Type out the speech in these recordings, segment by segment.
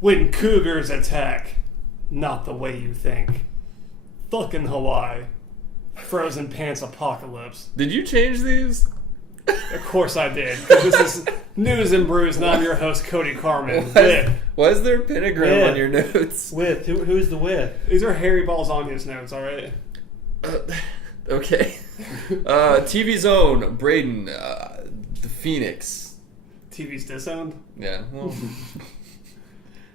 When cougars attack, not the way you think. Fucking Hawaii. Frozen pants apocalypse. Did you change these? Of course I did. This is Newz N Brewz, and I'm your host, Cody Carmen. Why is there a pentagram on your notes? With. Who's the with? These are Harry Balls on his notes, alright? Okay. TV Zone, Braden, the Phoenix. TV's disowned? Yeah, well.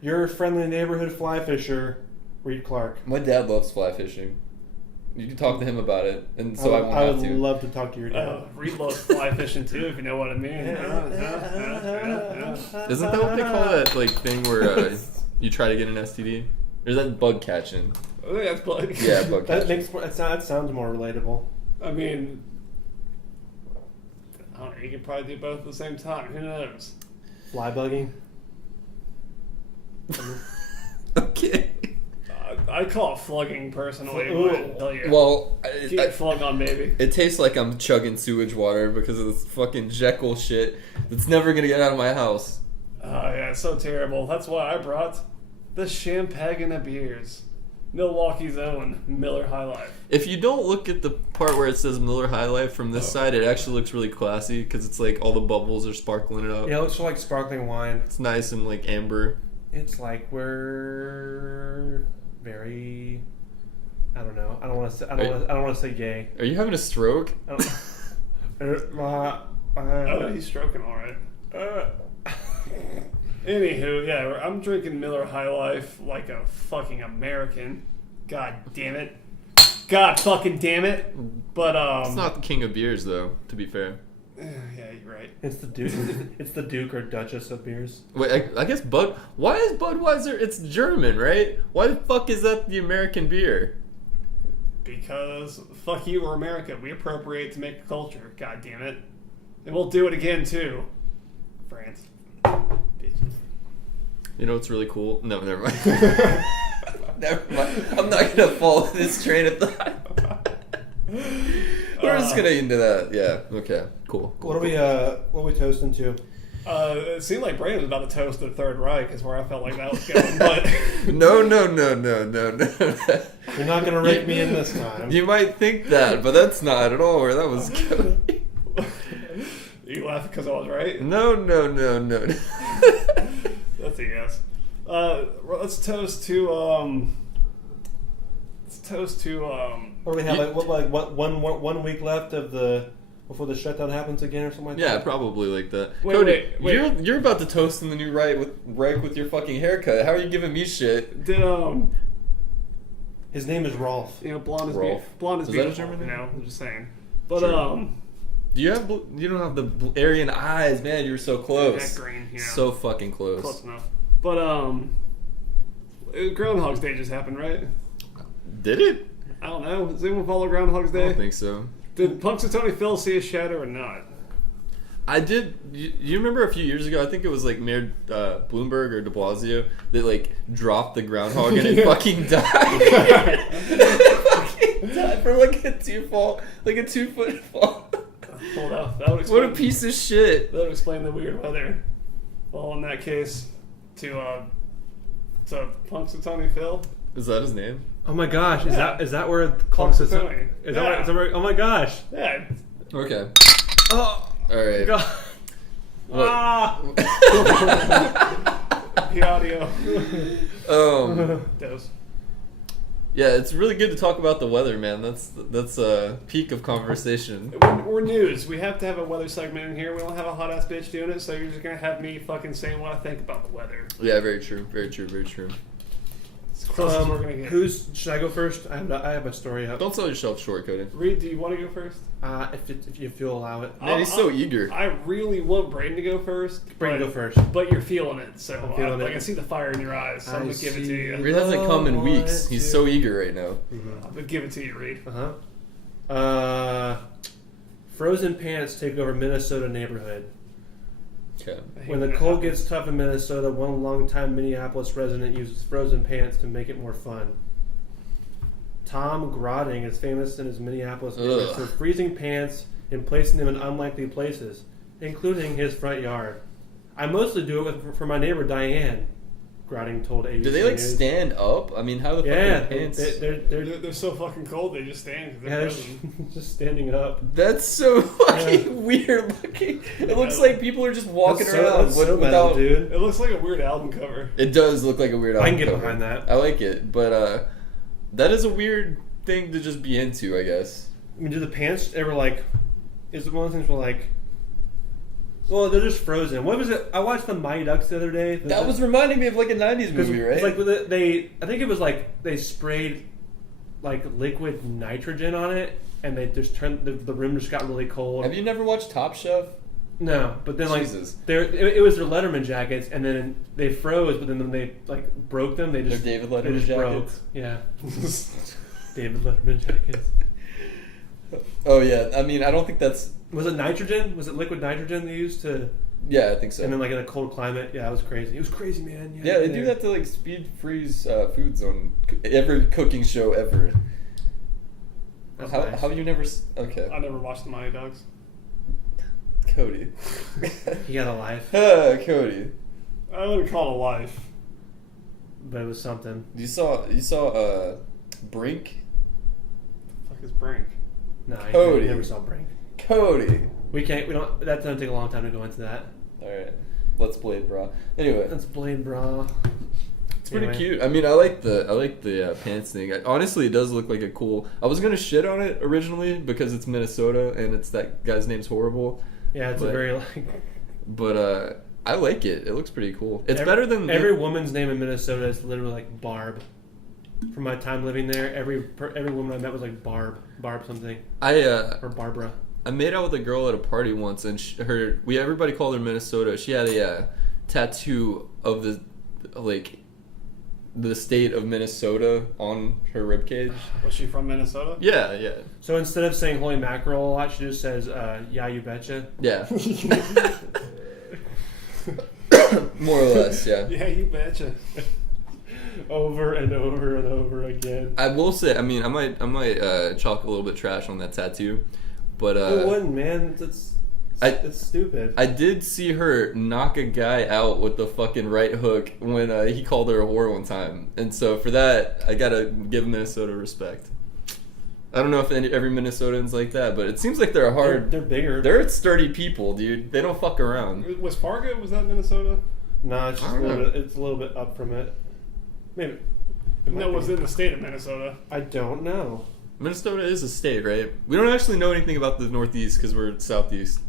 Your friendly neighborhood fly fisher, Reed Clark. My dad loves fly fishing. You can talk to him about it, and so I won't have to. I would love to talk to your dad. Reed loves fly fishing too, if you know what I mean. Isn't that what they call that like thing where you try to get an STD? Or is that bug catching? I think that's bug. Yeah, bug catching. That sounds more relatable. I mean, I don't know, you could probably do both at the same time. Who knows? Fly bugging. Okay. I call it flugging personally. But Well, I flug on, baby. It tastes like I'm chugging sewage water because of this fucking Jekyll shit that's never gonna get out of my house. Oh yeah, it's so terrible. That's why I brought the Champagne of beers, Milwaukee's own Miller High Life. If you don't look at the part where it says Miller High Life from this side, it actually looks really classy because it's like all the bubbles are sparkling it up. Yeah, it looks like sparkling wine. It's nice and like amber. It's like we're very. I don't know. I don't want to say. I don't want to say gay. Are you having a stroke? Oh, he's stroking all right. Anywho, yeah, I'm drinking Miller High Life like a fucking American. God damn it. God fucking damn it. But it's not the king of beers though, to be fair. Yeah, you're right. It's the Duke. It's the Duke or Duchess of beers. Wait, I guess why is Budweiser? It's German, right? Why the fuck is that the American beer? Because fuck you or America. We appropriate to make a culture. God damn it. And we'll do it again too. France. Bitches. You know what's really cool? No, never mind. Never mind. I'm not gonna follow this train of thought. We're just gonna into that. Yeah. Okay. Cool. What are we toasting to? It seemed like Brandon was about to toast the Third Reich, is where I felt like that was going. But No. You're not gonna rake me in this time. You might think that, but that's not at all where that was going. You laugh because I was right? No. That's a yes. Let's toast to Or we have one week left of before the shutdown happens again or something like that. Yeah, probably like that. Wait, Cody, wait. You're about to toast in the new Reich with your fucking haircut. How are you giving me shit? Did his name is Rolf. you know, blonde is Rolf. blonde is Is that a beautiful. German You name? know, I'm just saying. But Sure. You don't have the Aryan eyes, man. You're so close. that green, you know, So fucking close. close enough. But Groundhog's Day just happened, right? Did it? I don't know. Does anyone follow Groundhog's I Day? don't think so. Did Punxsutawney Phil see a shadow or not? I did. You remember a few years ago? I think it was like Mayor Bloomberg or De Blasio that like dropped the groundhog and it fucking died. Fucking died from like a 2 foot fall. Hold up. That would explain, What a piece of shit. That would explain the weird weather. Well, in that case, to Punxsutawney Phil. Is that his name? Oh my gosh! Yeah. Is that where Punxsutawney? Is that where? Oh my gosh! Yeah. Okay. Oh. All right. God. What? Ah. The audio. Dose. Yeah, it's really good to talk about the weather, man. That's a peak of conversation. We're news. We have to have a weather segment in here. We don't have a hot ass bitch doing it, so you're just gonna have me fucking saying what I think about the weather. Yeah, very true. Very true. Very true. It's the closest we're gonna get. Should I go first? I have a story up. Don't sell yourself short, Cody. Reed, do you want to go first? If you'll allow it. Man, he's so eager. I really want Braden to go first. Braden, go first. But you're feeling it, so I'm feeling it. I see the fire in your eyes. So I'm gonna give it to you. Reed hasn't come in weeks. He's so eager right now. I'm gonna give it to you, Reed. Frozen pants take over Minnesota neighborhood. Okay. When the cold gets tough in Minnesota, one longtime Minneapolis resident uses frozen pants to make it more fun. Tom Grotting is famous in his Minneapolis area for freezing pants and placing them in unlikely places. including his front yard. I mostly do it for my neighbor Diane. Grouting told ABC Do they like News. stand up? I mean, how the fuck Yeah, are pants? They're so fucking cold. They just stand. 'Cause Yeah, they're they're frozen. just standing up. That's so fucking weird looking. It looks like people are just walking That's around that's so without. metal, dude. It looks like a weird album cover. It does look like a weird I album can get cover. behind that. I like it, but that is a weird thing to just be into, I guess. I mean, do the pants ever like? Is it one of the things where like? Well, they're just frozen. What was it? I watched the Mighty Ducks the other day. That was reminding me of like a '90s movie, right? It's like with it, I think it was like they sprayed like liquid nitrogen on it, and they just turned the room just got really cold. Have you never watched Top Chef? No, but then like Jesus. it was their Letterman jackets, and then they froze, but then when they like broke them, they They're just David they Letterman just broke. jackets. Yeah, David Letterman jackets. Oh yeah, I mean, I don't think that's. Was it nitrogen? Was it liquid nitrogen they used to? Yeah, I think so. And then like in a cold climate, yeah, it was crazy. It was crazy, man. Yeah, they do that to like speed freeze foods on every cooking show ever. That's How nice. how you never? Okay, I never watched the Mighty Ducks. Cody. He got a life, Cody. I wouldn't call it a life. but it was something. You saw Brink? The fuck is Brink? No, I Cody. never saw Brink. Cody. We can't. We don't. That's gonna take a long time to go into that. All right, let's Blade, bro. Anyway, That's Blade Bra. it's pretty Anyway. cute. I mean, I like the pants thing. Honestly, it does look like a cool. I was gonna shit on it originally because it's Minnesota and it's that guy's name's horrible. Yeah, it's a But- very like. But I like it. It looks pretty cool. It's every, better than every woman's name in Minnesota is literally like Barb. From my time living there, every woman I met was like Barb something, or Barbara. I made out with a girl at a party once, and everybody called her Minnesota. She had a tattoo of the state of Minnesota on her ribcage. Was she from Minnesota? Yeah. So instead of saying "holy mackerel" a lot, she just says "yeah, you betcha." Yeah. More or less, yeah. Yeah, you betcha. Over and over and over again. I will say, I mean, I might chalk a little bit trash on that tattoo, but It wouldn't, man. It's stupid. I did see her knock a guy out with the fucking right hook when he called her a whore one time, and so for that, I gotta give Minnesota respect. I don't know if every Minnesotan's like that, but it seems like they're hard. They're bigger. They're sturdy people, dude. They don't fuck around. Was Fargo? Was that Minnesota? No, it's just I don't know. it's a little bit up from it. Maybe. No, it was in the state of Minnesota. I don't know. Minnesota is a state, right? We don't actually know anything about the Northeast because we're Southeast.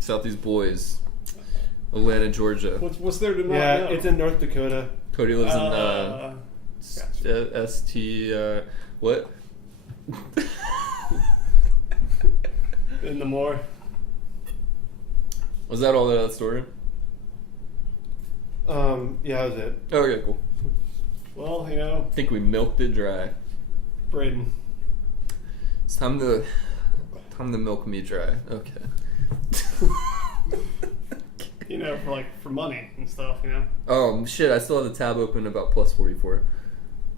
Southeast boys. Atlanta, Georgia. What's there to not Yeah, know? it's in North Dakota. Cody lives in Gotcha. ST. What? In the more. Was that all that story? Yeah, that was it. Okay, cool. Well, you know, I think we milked it dry. Braden. It's time to milk me dry. Okay. You know, for money and stuff. You know. Shit! I still have the tab open about plus 44.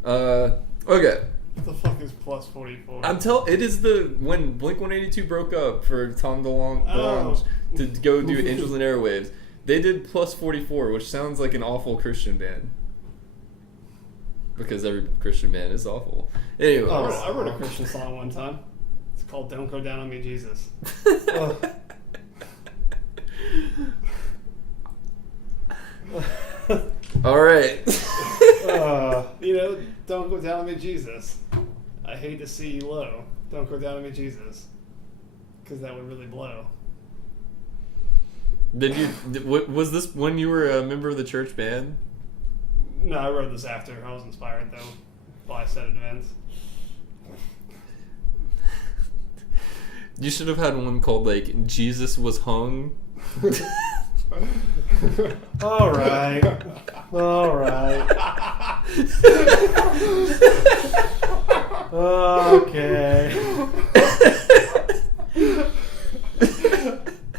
Okay. What the fuck is plus 44? It is when Blink-182 broke up for Tom DeLonge to go do Angels and Airwaves. They did plus 44, which sounds like an awful Christian band. Because every Christian band is awful. Anyway. I wrote a Christian song one time. It's called "Don't Go Down on Me, Jesus." All right. You know, don't go down on me, Jesus. I hate to see you low. Don't go down on me, Jesus. Because that would really blow. Was this when you were a member of the church band? No, I wrote this after. I was inspired, though, by said events. You should have had one called, like, Jesus Was Hung. All right. Okay.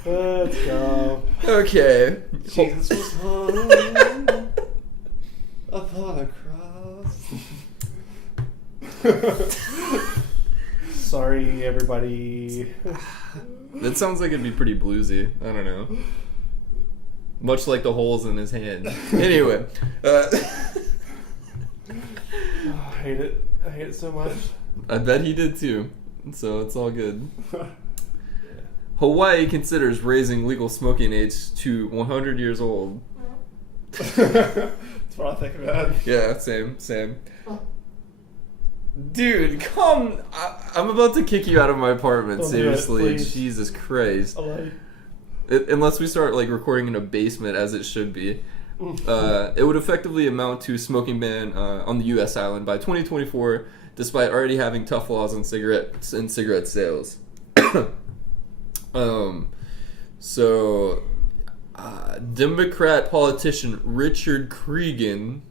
Let's go. Okay. Jesus was hung upon a cross. Sorry, everybody. buddy. That sounds like it'd be pretty bluesy. I don't know. Much like the holes in his hand. Anyway. I hate it. I hate it so much. I bet he did too. So it's all good. Hawaii considers raising legal smoking age to 100 years old. That's what I think about. Yeah, same. Dude, come! I'm about to kick you out of my apartment. Don't do it, Seriously, please. Jesus Christ! Like, Unless we start like recording in a basement, as it should be, it would effectively amount to a smoking ban on the U.S. island by 2024, despite already having tough laws on cigarettes and cigarette sales. So, Democrat politician Richard Cregan,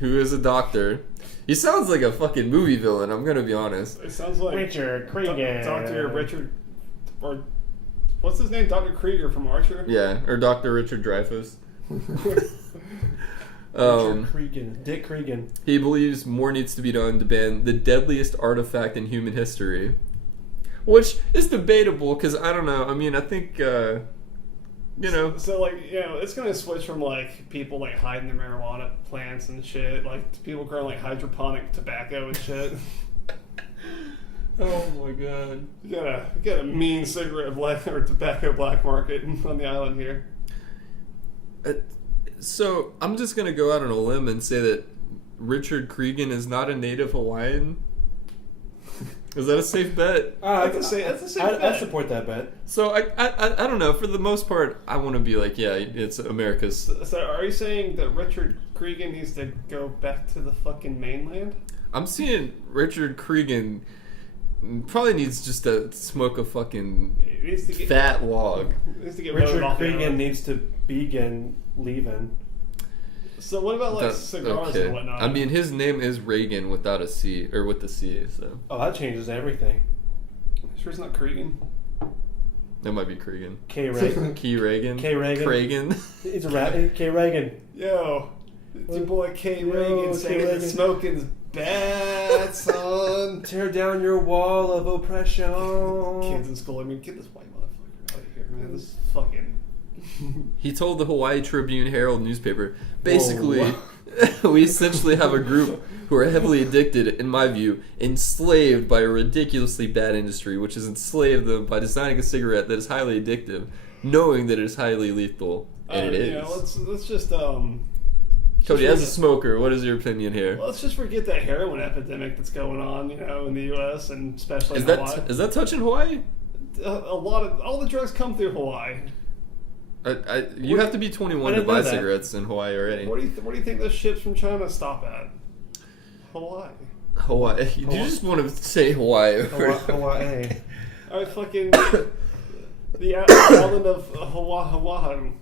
who is a doctor. He sounds like a fucking movie villain, I'm gonna be honest. It sounds like Richard Cregan. Dr. Richard, or what's his name? Dr. Krieger from Archer? Yeah, or Dr. Richard Dreyfuss. Richard Cregan. Dick Cregan. He believes more needs to be done to ban the deadliest artifact in human history. Which is debatable, because I don't know. I mean, I think, you know. So, like, you know, it's going to switch from, like, people, like, hiding their marijuana plants and shit, like, to people growing, like, hydroponic tobacco and shit. Oh my god. You got a mean cigarette black or tobacco black market on the island here. So, I'm just going to go out on a limb and say that Richard Cregan is not a native Hawaiian. Is that a safe bet? That's a safe bet. I support that bet. So, I don't know. For the most part, I want to be like, yeah, it's America's. So are you saying that Richard Cregan needs to go back to the fucking mainland? I'm seeing Richard Cregan probably needs just to smoke a fucking He needs to get, fat log. he needs to get voted Richard off the Cregan island. needs to begin leaving. So what about, like, cigars and whatnot? I mean, his name is Reagan without a C, or with the C, so. Oh, that changes everything. Sure it's not Cregan? That might be Cregan. K. Reagan. Key Reagan. K. Reagan. Cregan. It's a rat. K. Reagan. Yo, it's your boy K. Yo, Reagan K. saying that Reagan. smoking's bad, son. Tear down your wall of oppression. Kids in school, I mean, get this white motherfucker out of here, man. This is fucking... He told the Hawaii Tribune Herald newspaper, basically, we essentially have a group who are heavily addicted, in my view, enslaved by a ridiculously bad industry, which has enslaved them by designing a cigarette that is highly addictive, knowing that it is highly lethal, and it is. You know, let's just Cody, as a smoker, what is your opinion here? let's just forget that heroin epidemic that's going on, you know, in the U.S. and especially Is in that Hawaii. is that touching Hawaii? A lot of all the drugs come through Hawaii. You have to be 21 I to didn't know buy that. cigarettes in Hawaii already. What do you think those ships from China stop at? Hawaii. Hawaii. You just want to say Hawaii. Hawaii. I fucking the island of Oahu,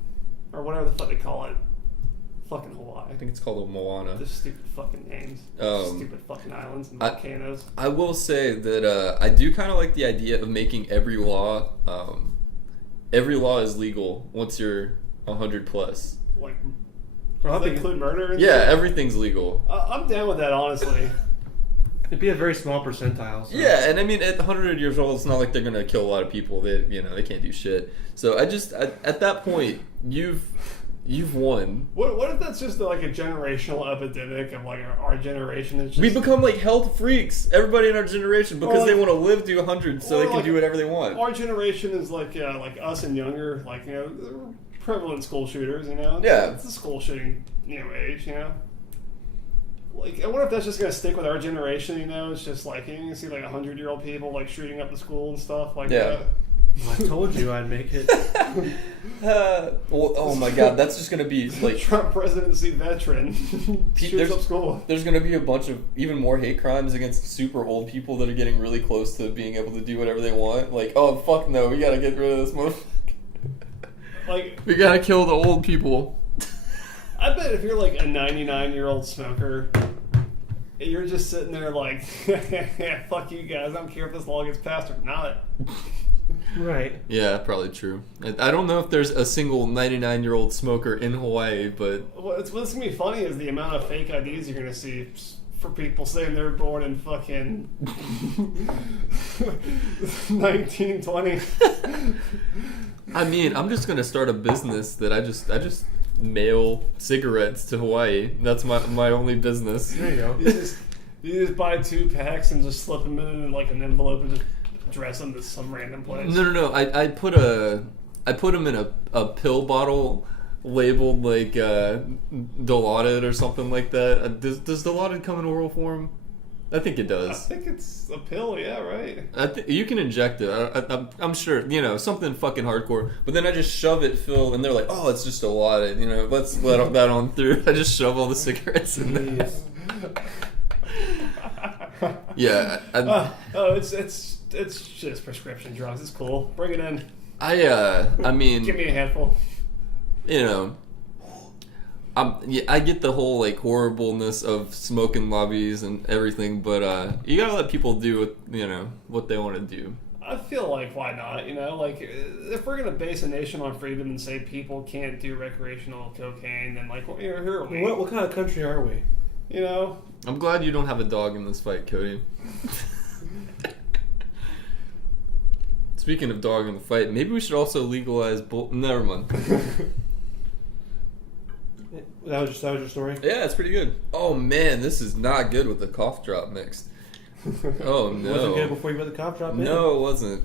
or whatever the fuck they call it. Fucking Hawaii. I think it's called a Moana. The stupid fucking names. Stupid fucking islands and volcanoes. I will say that I do kind of like the idea of making every law is legal once you're 100 plus. Like, does that include murder? And Yeah, shit? everything's legal. I'm down with that, honestly. It'd be a very small percentile. So. Yeah, and I mean, at 100 years old, it's not like they're gonna kill a lot of people. They can't do shit. So at that point, you've won. What if that's just like a generational epidemic of like our generation is just... We become like health freaks, everybody in our generation, because they want to live to 100, so they can do whatever they want. Our generation is like us and younger, like, you know, they're prevalent school shooters, you know? Yeah. It's a school shooting, you know, age, you know? Like, I wonder if that's just going to stick with our generation, you know? It's just like, you see like 100-year-old people like shooting up the school and stuff like that. Well, I told you I'd make it. Well, oh my god, that's just gonna be like Trump presidency veteran shoots up school. There's gonna be a bunch of even more hate crimes against super old people that are getting really close to being able to do whatever they want. Like, oh fuck no, we gotta get rid of this motherfucker. Like, we gotta kill the old people. I bet if you're like a 99-year-old smoker, you're just sitting there like, fuck you guys, I don't care if this law gets passed or not. Right. Yeah, probably true. I don't know if there's a single 99-year-old smoker in Hawaii, but What's going to be funny is the amount of fake IDs you're going to see for people saying they were born in fucking 1920. I mean, I'm just gonna start a business that I just mail cigarettes to Hawaii. That's my only business. There you go. You just buy 2 packs and just slip them in like an envelope and just address them to some random place. No. I put them in a pill bottle labeled like Dilaudid or something like that. Does Dilaudid come in oral form? I think it I does. think it's a pill, yeah, right. You can inject it. I'm sure, something fucking hardcore. But then I just shove it, Phil, and they're like, "Oh, it's just Dilaudid." Let's let that on through. I just shove all the cigarettes in there. Yeah. It's just prescription drugs. It's cool. Bring it in. I mean, Give me a handful. I get the whole like horribleness of smoking lobbies and everything, but you gotta let people do what they want to do. I feel like why not? Like if we're gonna base a nation on freedom and say people can't do recreational cocaine, then like here are we. What kind of country are we? I'm glad you don't have a dog in this fight, Cody. Speaking of dog in the fight, maybe we should also legalize never mind. That was your story? Yeah, it's pretty good. Oh man, this is not good with the cough drop mixed. Oh no. Was it good before you put the cough drop in? No, it wasn't.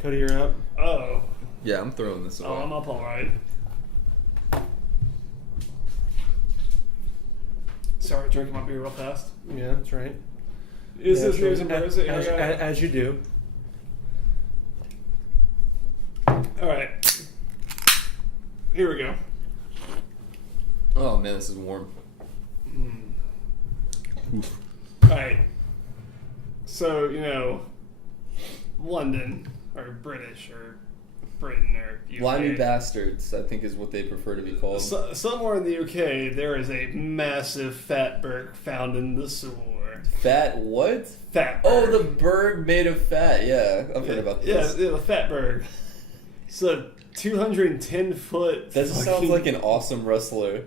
Cody, you're up. Oh. Yeah, I'm throwing this away. Oh, I'm up all right. Sorry, drinking my beer real fast. Yeah, that's right. Is this Newz N Brewz? As you do. All right. Here we go. Oh man, this is warm. All right. So, London, or British, or Britain, or UK. Limey bastards, I think is what they prefer to be called. Somewhere in the UK, there is a massive fatberg found in the sewer. Fat what? Fatberg. Oh, the berg made of fat. Yeah, I've heard about this. Yeah, the fatberg. It's a 210-foot... That sounds like an awesome wrestler.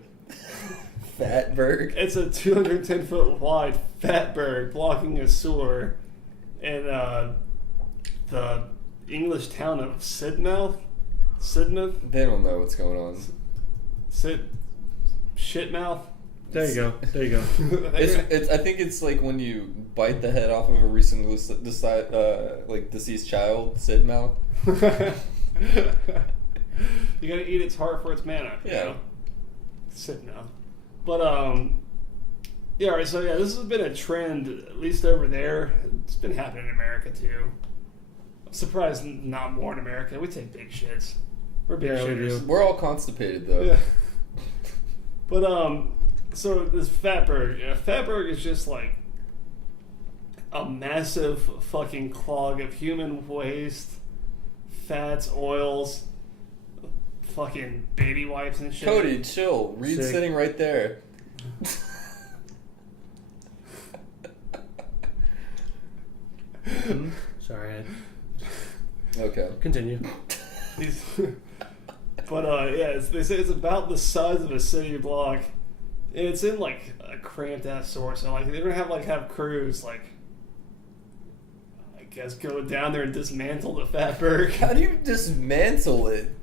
Fatberg. It's a 210-foot wide fatberg blocking a sewer in the English town of Sidmouth. They don't know what's going on. Shitmouth. There you go. It's. I think it's like when you bite the head off of a recently deceased child. Sidmouth. You gotta eat its heart for its mana. Yeah. Sidmouth. But yeah. All right. So yeah, this has been a trend at least over there. It's been happening in America too. I'm surprised not more in America. We take big shits. We're big shitters. We're all constipated though. Yeah. But so this fatberg. Fatberg is just like a massive fucking clog of human waste, fats, oils, fucking baby wipes and shit. Cody, chill. Reed's Sick. sitting right there. Sorry. Okay. Continue. But yeah, they say it's about the size of a city block, and it's in like a cramped ass store. So like they're gonna have crews like, I guess, go down there and dismantle the fatberg. How do you dismantle it?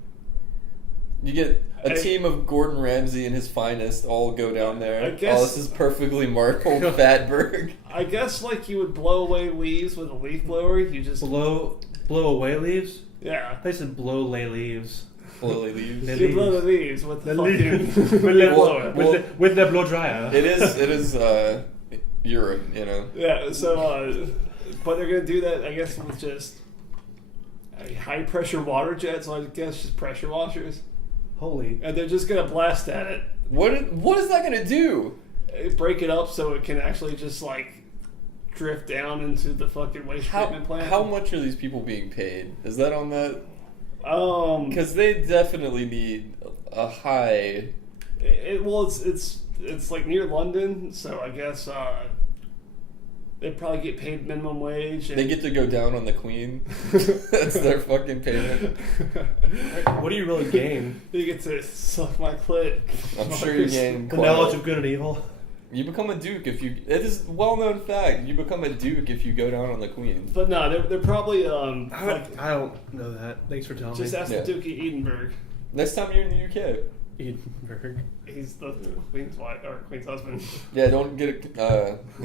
You get a team of Gordon Ramsay and his finest all go down there. I guess- oh, this is perfectly marbled fatberg. I guess like you would blow away leaves with a leaf blower. You just Blow away leaves? yeah. I said blow lay leaves. Lily leaves. The You blow the leaves with the fucking leaves. leaf blower. With the blow dryer. It is Europe, you know. Yeah, so, but they're gonna do that, I guess, with just high pressure water jets, so I guess just pressure washers. Holy. And they're just gonna blast at it, What is that gonna do? break it up so it can actually just like drift down into the fucking waste treatment plant. How much are these people being paid? Is that on that? Because they definitely need a high. it's like near London, so I guess they probably get paid minimum wage. And They get to go down on the Queen. That's their fucking payment. What do you really gain? You get to suck my clit. I'm sure you gain The quite knowledge of good and evil. You become a duke if you. It is a well-known fact. You become a duke if you go down on the queen. But no, they're probably I don't know that. Thanks for telling just me. ask the Duke of Edinburgh. Next time you're in the UK. Edinburgh. He's the queen's wife or queen's husband. Yeah, don't get it.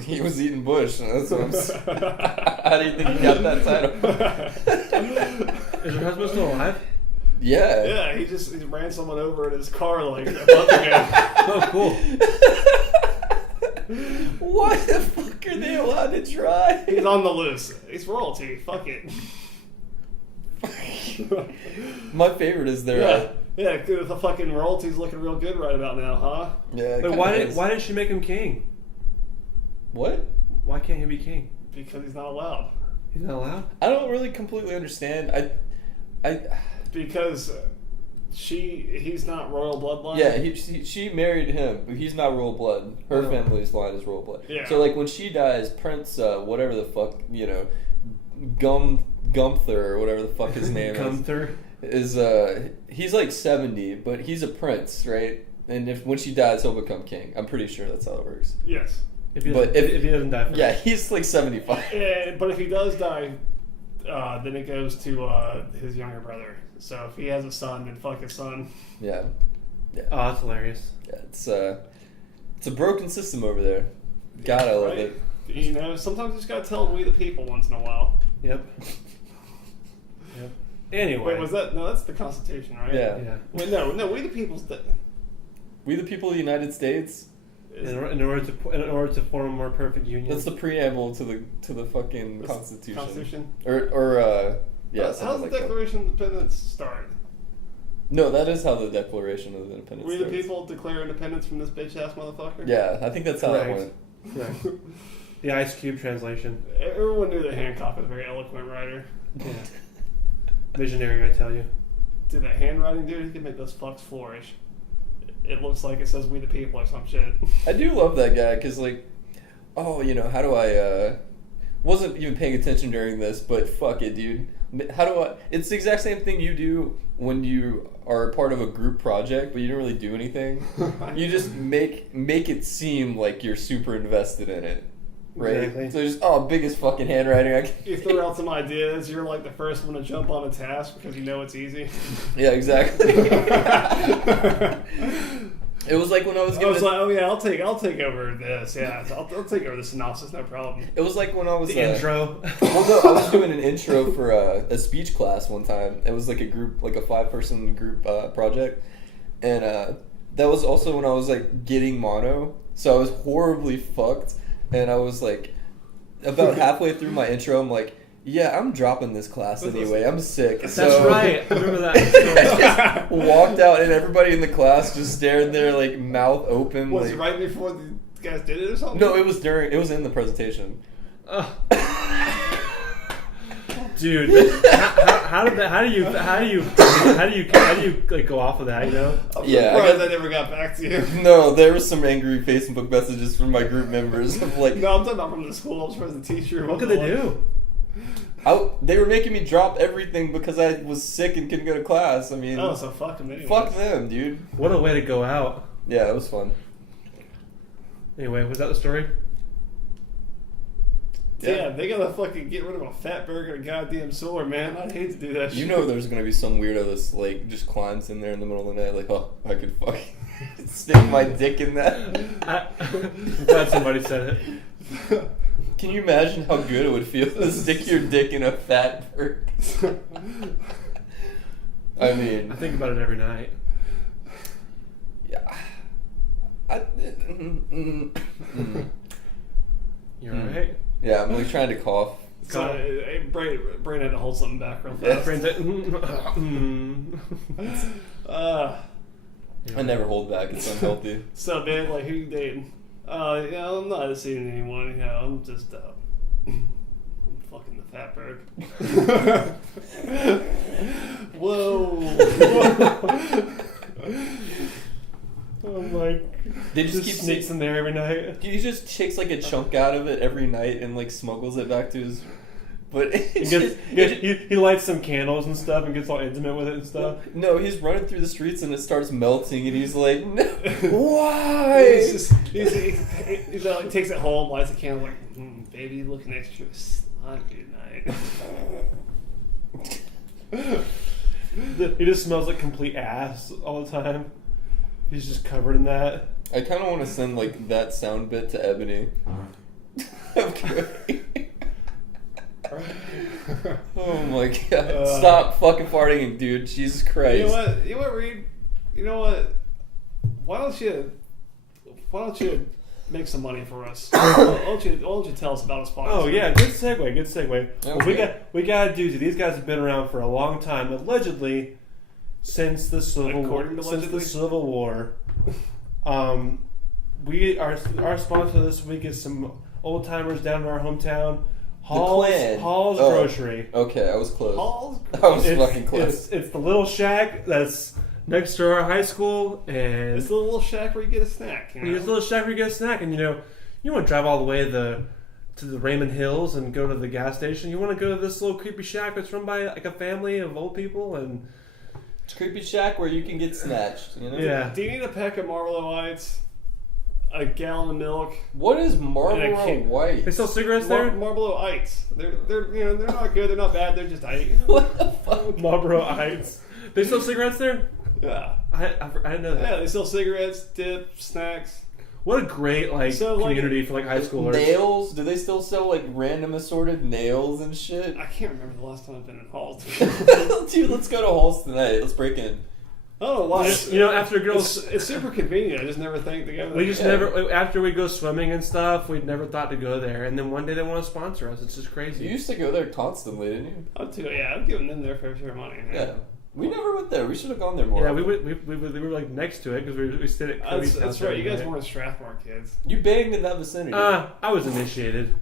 He was eating bush. That's what I'm saying. How do you think he got that title? Is her husband still alive? Yeah. Yeah, he ran someone over in his car like a month ago. Oh, cool. What the fuck are they allowed to try? He's on the loose. He's royalty. Fuck it. My favorite is their. Yeah, the fucking royalty's looking real good right about now, huh? Yeah. But why didn't she make him king? What? Why can't he be king? Because he's not allowed. He's not allowed? I don't really completely understand. Because he's not royal bloodline. Yeah, she married him, but he's not royal blood. Her family's line is royal blood. Yeah. So like when she dies, Prince whatever the fuck, Gunther or whatever the fuck his name Gunther is he's like 70, but he's a prince, right? And when she dies, he'll become king. I'm pretty sure that's how it works. Yes. If he doesn't die first. Yeah, he's like 75. Yeah, but if he does die, then it goes to his younger brother. So if he has a son, then fuck his son. Yeah. Oh, that's hilarious. Yeah, it's a broken system over there. God, I love it. Sometimes you just gotta tell we the people once in a while. Yep. Anyway. Wait, was that? No, that's the Constitution, right? Yeah. Wait, no, we the people's. We the people of the United States. In order to form a more perfect union. That's the preamble to the fucking Constitution. Constitution. Yeah. How's the Declaration of Independence start? No, that is how the Declaration of Independence We starts. the people declare independence from this bitch ass motherfucker. Yeah, I think that's how that went. Correct. The Ice Cube translation. Everyone knew that Hancock was a very eloquent writer. Yeah. Visionary, I tell you. Dude, that handwriting, dude, he can make those fucks flourish. It looks like it says "We the People" or some shit. I do love that guy because, like, how do I? Wasn't even paying attention during this, but fuck it, dude. How do I? It's the exact same thing you do when you are part of a group project, but you don't really do anything. You just make it seem like you're super invested in it, right? Exactly. So just biggest fucking handwriting. You throw out some ideas. You're like the first one to jump on a task because you know it's easy. Yeah, exactly. It was like when I was like, oh yeah, I'll take over this. Yeah, I'll take over the synopsis, no problem. It was like when I was the intro. Well, no, I was doing an intro for a speech class one time. It was like a group, like a 5-person group project, and that was also when I was like getting mono. So I was horribly fucked, and I was like, about halfway through my intro, I'm like, yeah, I'm dropping this class anyway. I'm sick. That's right. I remember that. I just walked out, and everybody in the class just stared there, like mouth open. Was like, it right before the guys did it or something? No, it was in the presentation. Dude, how do you like go off of that? You know? I'm Yeah, surprised I never got back to you. No, there was some angry Facebook messages from my group members of like. No, I'm talking about from the school. I'm surprised the teacher. What could they do? They were making me drop everything because I was sick and couldn't go to class. I mean, so fuck them anyway. Fuck them, dude. What a way to go out. Yeah, it was fun. Anyway, was that the story? Yeah, they gotta fucking get rid of a fat burger and a goddamn sword, man. I'd hate to do that shit. You know there's gonna be some weirdo that's like just climbs in there in the middle of the night like, oh, I could fucking stick my dick in that. I'm glad somebody said it. Can you imagine how good it would feel to stick your dick in a fat burger? I mean, I think about it every night. Yeah. You alright? Yeah, I'm like trying to cough. So, Brain had to hold something back real fast. Brain's like, I never hold back. It's unhealthy. So, man, like, who you dating? Yeah, I'm not seeing anyone. You know, I'm just, I'm fucking the fat bird. Whoa. Oh my! They just keep sneaks in there every night. He just takes like a chunk out of it every night and like smuggles it back to his But He lights some candles and stuff and gets all intimate with it and stuff. no, he's running through the streets and it starts melting, and he's like, no, why? He's like, takes it home, lights a candle, like, baby, looking extra slimy tonight. He just smells like complete ass all the time. He's just covered in that. I kind of want to send like that sound bit to Ebony. Okay. Oh my god! Stop fucking farting, dude! Jesus Christ! You know what, Reed? You know what? Why don't you make some money for us? Why don't you tell us about a sponsor? Oh yeah, good segue. Well, Okay. we got a doozy. These guys have been around for a long time, allegedly since the Civil War. Our sponsor this week is some old timers down in our hometown. Hall's Grocery. Okay, I was close. Hall's I was fucking close. It's the little shack that's next to our high school, and It's the little shack where you get a snack. You know? it's a little shack where you get a snack, and you want to drive all the way to the Raymond Hills and go to the gas station. You want to go to this little creepy shack that's run by like a family of old people, and It's a creepy shack where you can get snatched. You know? yeah. Do you need a pack of Marlboro Lights, a gallon of milk? What is And Marlboro a cake. White? They sell cigarettes there. Marlboro Ites. They're they're not good. They're not bad. They're just Ite. What the fuck? Marlboro Ites. They sell cigarettes there. Yeah. I didn't know that. Yeah, they sell cigarettes, dip, snacks. What a great community for high schoolers. Nails? Do they still sell like random assorted nails and shit? I can't remember the last time I've been in Halls. Dude, let's go to Halls tonight. Let's break in. I don't know why. After girls, It's super convenient. I just never think to go there. we just never. After we go swimming and stuff, we'd never thought to go there. And then one day they want to sponsor us. It's just crazy. You used to go there constantly, didn't you? I'm giving them their fair share of money. Yeah. We never went there. We should have gone there more. Yeah, often. we were like next to it because we stayed at Cody's house. That's right. You guys every night. weren't Strathmore kids. You banged in that vicinity. I was initiated.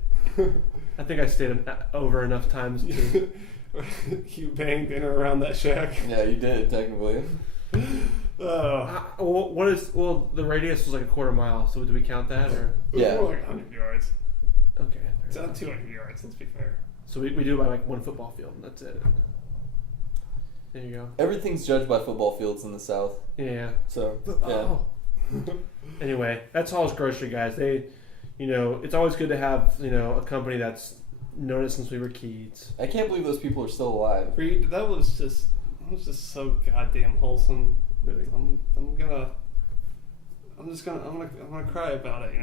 I think I stayed over enough times to. You banged in or around that shack. Yeah, you did, technically. The radius was like a quarter mile. So do we count that or? Yeah. More like 100 yards. Okay. It's not 200 yards. Let's be fair. So we do it by like one football field. And that's it. There you go. Everything's judged by football fields in the South. Yeah. So, yeah. Oh. Anyway, that's Hall's Grocery, guys. They, it's always good to have a company that's known it since we were kids. I can't believe those people are still alive. Reed, that was just so goddamn wholesome. I'm gonna cry about it.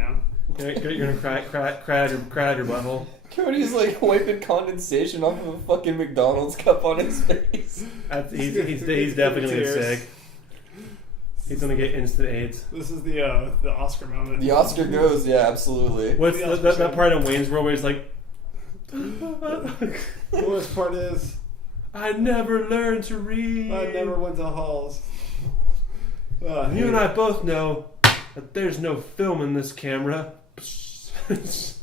You're gonna cry out your butthole. Cody's like wiping condensation off of a fucking McDonald's cup on his face. He's definitely gonna get sick. He's gonna get instant AIDS. This is the Oscar moment. The Oscar goes, yeah, absolutely. What's that part in Wayne's World where he's like, The worst part is, I never learned to read. I never went to Halls. You and I both know that there's no film in this camera.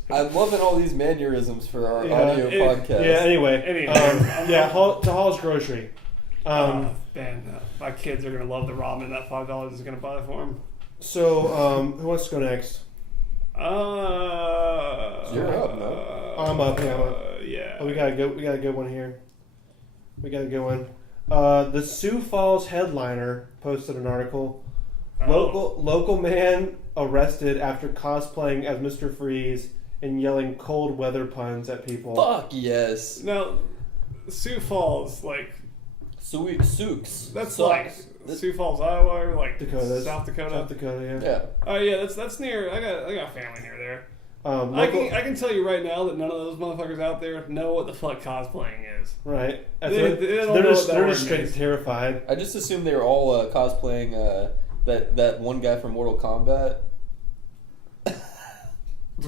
I'm loving all these mannerisms for our audio podcast. Yeah. Anyway, Hall's Grocery. Man, my kids are gonna love the ramen that $5 is gonna buy for them. So, who wants to go next? You're up, no? I'm up. Yeah. Oh, we got a good one here. We got a good one. The Sioux Falls headliner posted an article. Local man arrested after cosplaying as Mr. Freeze and yelling cold weather puns at people. Fuck yes. Now, Sioux Falls, like Sioux. that's Sucks. like Sioux Falls, Iowa, or like Dakota. South Dakota. South Dakota, yeah. Yeah. Oh yeah, that's near. I got family near there. Local, I can tell you right now that none of those motherfuckers out there know what the fuck cosplaying is. right. They don't They're know just what that they're word just straight means. terrified. I just assumed they were all cosplaying that one guy from Mortal Kombat.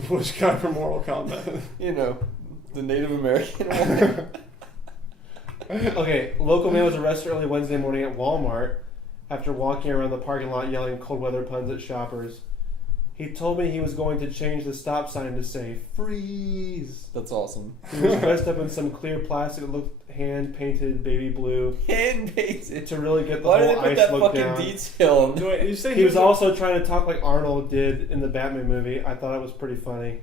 Which guy from Mortal Kombat? The Native American one. Okay, local man was arrested early Wednesday morning at Walmart after walking around the parking lot yelling cold weather puns at shoppers. He told me he was going to change the stop sign to say freeze. That's awesome. He was dressed up in some clear plastic that looked hand painted baby blue Hand painted. to really get the Why did whole they put ice that look fucking down. detail? Wait, you say He was also trying to talk like Arnold did in the Batman movie. I thought it was pretty funny.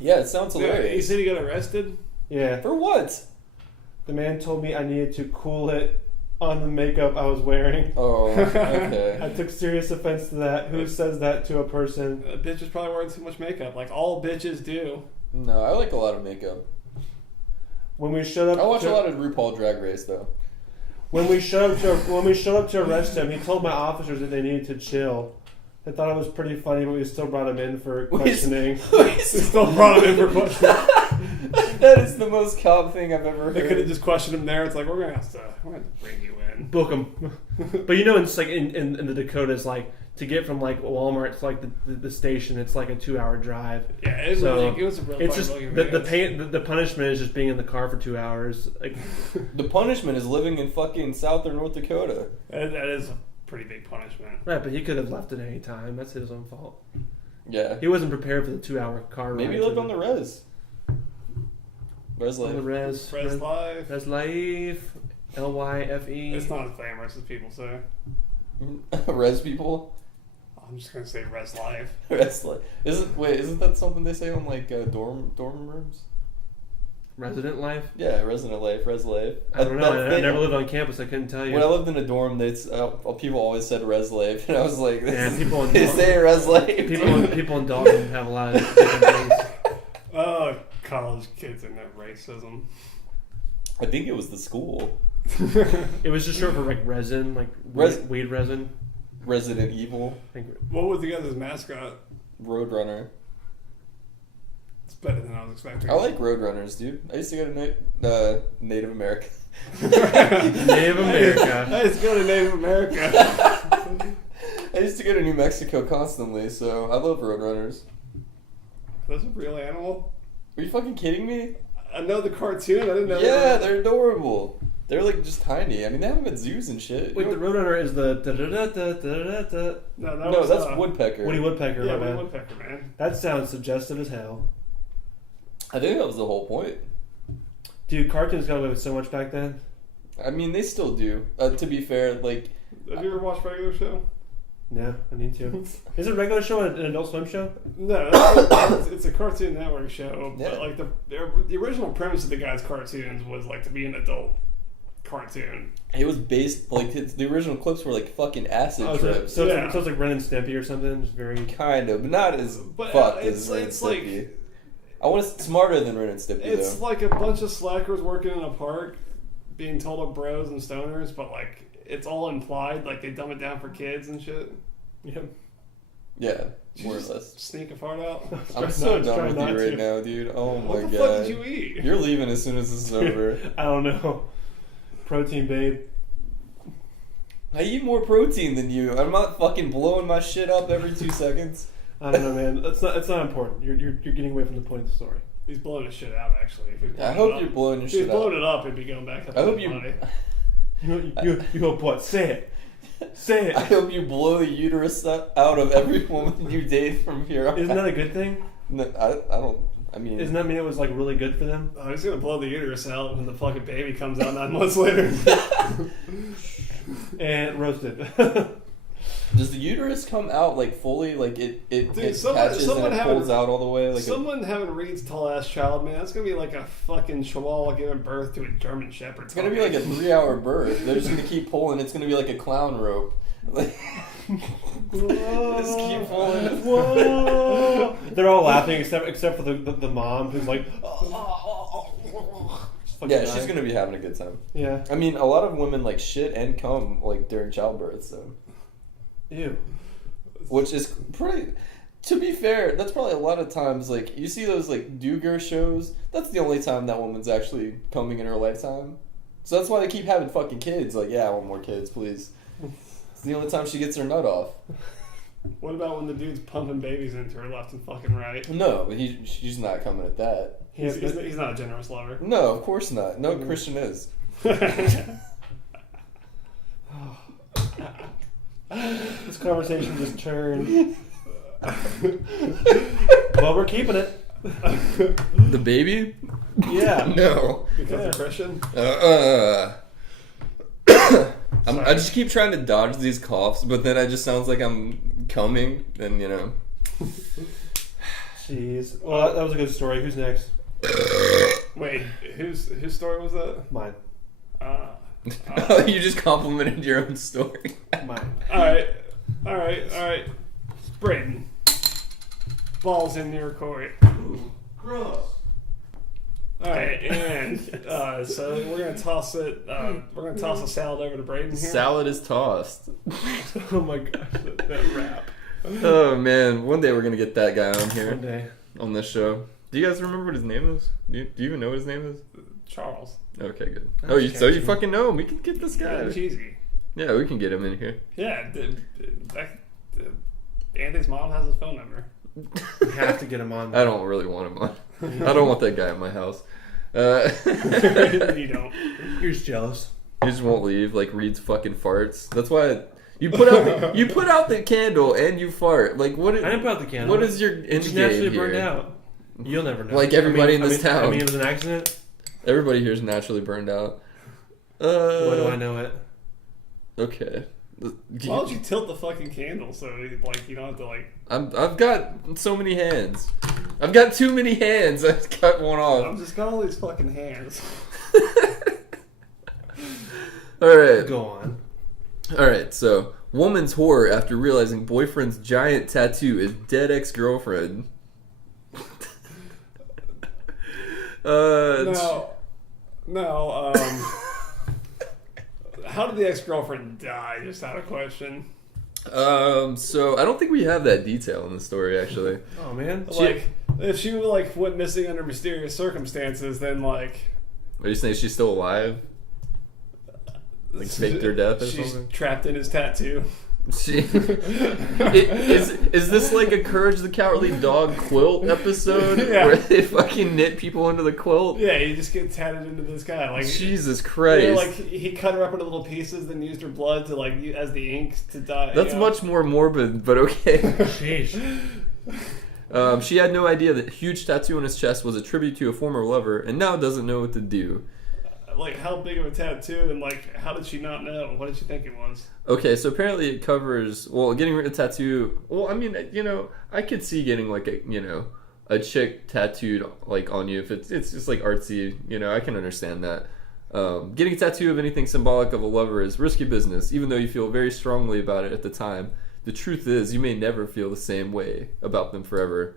Yeah, it sounds Yeah, he hilarious. said he got arrested. Yeah. For what? The man told me I needed to cool it on the makeup I was wearing. Oh, okay. I took serious offense to that. Who says that to a person? A bitch is probably wearing too much makeup, like all bitches do. No, I like a lot of makeup. When we showed up, I watch a lot of RuPaul Drag Race though. When we showed up to arrest him, he told my officers that they needed to chill. I thought it was pretty funny, but we still brought him in for questioning. We still brought him in for questioning. That is the most cop thing I've ever heard. They could have just questioned him there. It's like, we're gonna have to bring you in. Book him. But you know, it's like in the Dakotas, like to get from like Walmart to like the station, it's like a 2-hour drive. Yeah, it was a really it's just the punishment is just being in the car for 2 hours. Like The punishment is living in fucking South or North Dakota. That is a pretty big punishment. right, but he could have left at any time. That's his own fault. Yeah. He wasn't prepared for the 2-hour car ride. Maybe he lived on the res. Res on the life. res Life. Res life. LYFE. It's not as glamorous as people say. Res people? I'm just gonna say res life. Res life. Isn't that something they say on like dorm rooms? Resident life? Yeah, resident life, res life. I don't know. I never lived on campus. I couldn't tell you. When I lived in a dorm, people always said res life, and I was like, people they say res life. People in Dalton have a lot of different things. Oh, college kids and their racism. I think it was the school. It was just short for like resin, like weed resin. Resident Evil. What was the guy's mascot? Roadrunner. It's better than I was expecting. I like Roadrunners, dude. I used to go to Native America. Native America. I used to go to Native America. I used to go to New Mexico constantly, so I love Roadrunners. That's a real animal? Are you fucking kidding me? I know the cartoon. I didn't know. Yeah, they're adorable. They're like just tiny. I mean, they have them at zoos and shit. Wait, the Roadrunner is the No, that's Woodpecker. Woody Woodpecker. Yeah, my bad. Woody Woodpecker, man. That sounds suggestive as hell. I think that was the whole point. Dude, cartoons got away with so much back then. I mean, they still do. To be fair, like... Have you ever watched Regular Show? No, I need to. Is it a regular show an Adult Swim show? No, it's a Cartoon Network show. Yeah. But like the original premise of the guy's cartoons was like to be an adult cartoon. It was based, like, the original clips were like fucking acid trips. So it's like Ren and Stimpy or something? Just very... Kind of, but not as But, fucked it's as Ren and like... Stimpy. I want to smarter than Ren and Stimpy, It's though. like a bunch of slackers working in a park being told of bros and stoners, but like it's all implied, like they dumb it down for kids and shit. Yeah. Yeah, more or less. Sneak a fart out. I'm so done try with not you right to. now, dude. Oh my What the god. fuck did you eat? You're leaving as soon as this is over. I don't know. Protein babe. I eat more protein than you. I'm not fucking blowing my shit up every 2 seconds. I don't know, man. It's not important. You're getting away from the point of the story. He's blowing his shit out, actually. I hope you're blowing your If he's shit blowing up. it up, it'd be going back up. I hope to you. money. You hope what? Say it. Say it. I hope you blow the uterus out of every woman you date from here on. Isn't that a good thing? No, I don't. I mean, Doesn't that mean it was like really good for them? Oh, he's gonna blow the uterus out when the fucking baby comes out 9 months later. And roasted. does the uterus come out like fully? Like it Dude, catches someone and it having- pulls out all the way? Like Someone having Reed's tall ass child, man, that's gonna be like a fucking chihuahua giving birth to a German Shepherd. it's gonna be like a 3-hour birth. They're just gonna keep pulling. It's gonna be like a clown rope. Like, just keep pulling. Whoa! They're all laughing except for the mom who's like, Yeah, she's gonna be having a good time. Yeah. I mean, a lot of women like shit and cum like during childbirth, so. Ew. Which is pretty. To be fair, that's probably a lot of times like you see those like do-ger shows. That's the only time that woman's actually coming in her lifetime. So that's why they keep having fucking kids. Like, yeah, I want more kids, please. It's the only time she gets her nut off. What about when the dude's pumping babies into her left and fucking right? No, but she's not coming at that. He's not a generous lover. No, of course not. No Christian is. This conversation just turned. Well, we're keeping it. The baby? Yeah. No. Because of Christian? I just keep trying to dodge these coughs, but then it just sounds like I'm coming, then, you know. Jeez. Well, that was a good story. Who's next? Wait, whose story was that? Mine. You just complimented your own story. Mine. All right. Brayden. Balls in your court. Gross. All right, and so we're gonna toss it. We're gonna toss a salad over to Brayden here. Salad is tossed. Oh my gosh, that rap. Oh man, one day we're gonna get that guy on here One day. on this show. Do you guys remember what his name is? Do you even know what his name is? Charles. Okay, good. That's Oh, you catchy. fucking know him. We can get this guy. Cheesy. Yeah, we can get him in here. Yeah. Anthony's mom has his phone number. You have to get him on. I don't really want him on. I don't want that guy in my house. You don't. You're just jealous. He just won't leave. Like reads fucking farts. That's why you put out the candle and you fart. Like what? I didn't put out the candle. What is your end It's game naturally here? burned out. You'll never know. Like everybody in this town. I mean, it was an accident. Everybody here is naturally burned out. Why do I know it? Okay. Why don't you tilt the fucking candle so like you don't have to like? I've got so many hands. I've got too many hands. I cut one off. I'm just got all these fucking hands. All right. Go on. All right. So, woman's horror after realizing boyfriend's giant tattoo is dead ex-girlfriend. No. How did the ex-girlfriend die? Just out of question. So I don't think we have that detail in the story actually. Oh man. Like, if she like went missing under mysterious circumstances, then like. Are you saying she's still alive? Like faked her death or she's something? Trapped in his tattoo. Is this like a Courage the Cowardly Dog quilt episode Yeah. where they fucking knit people into the quilt? Yeah, you just get tatted into this guy. Like Jesus Christ! You know, like he cut her up into little pieces, then used her blood to like as the ink to dye. That's much more morbid, but okay. Sheesh. She had no idea that huge tattoo on his chest was a tribute to a former lover, and now doesn't know what to do. Like, how big of a tattoo, and like, how did she not know? What did she think it was? Okay, so apparently it covers, well, getting rid of tattoo, well, I mean, you know, I could see getting like a chick tattooed like on you if it's just like artsy, you know, I can understand that. Getting a tattoo of anything symbolic of a lover is risky business, even though you feel very strongly about it at the time. The truth is, you may never feel the same way about them forever.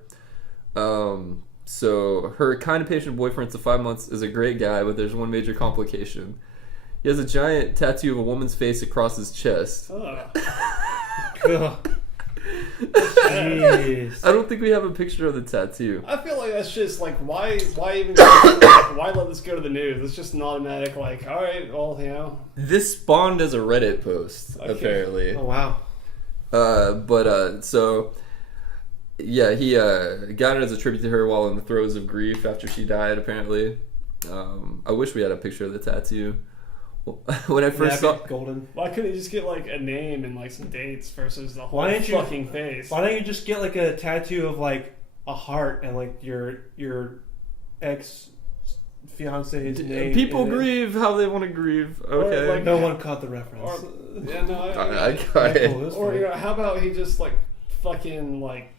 So her kind of patient boyfriend for 5 months is a great guy, but there's one major complication. He has a giant tattoo of a woman's face across his chest. Ugh. Jeez. I don't think we have a picture of the tattoo. I feel like that's just like why even why let this go to the news? It's just an automatic like, all right, well, you know. This spawned as a Reddit post, Okay. apparently. Oh wow. So yeah, he got it as a tribute to her while in the throes of grief after she died, apparently. I wish we had a picture of the tattoo. When I first saw golden. Why couldn't you just get like a name and like some dates versus the whole Why didn't you- fucking face? Why don't you just get like a tattoo of like a heart and like your ex fiance's name? people in it? grieve how they want to grieve, okay. like- No one caught the reference. Or, yeah, no, I got it. Cool, it was or funny. you know, how about he just like fucking like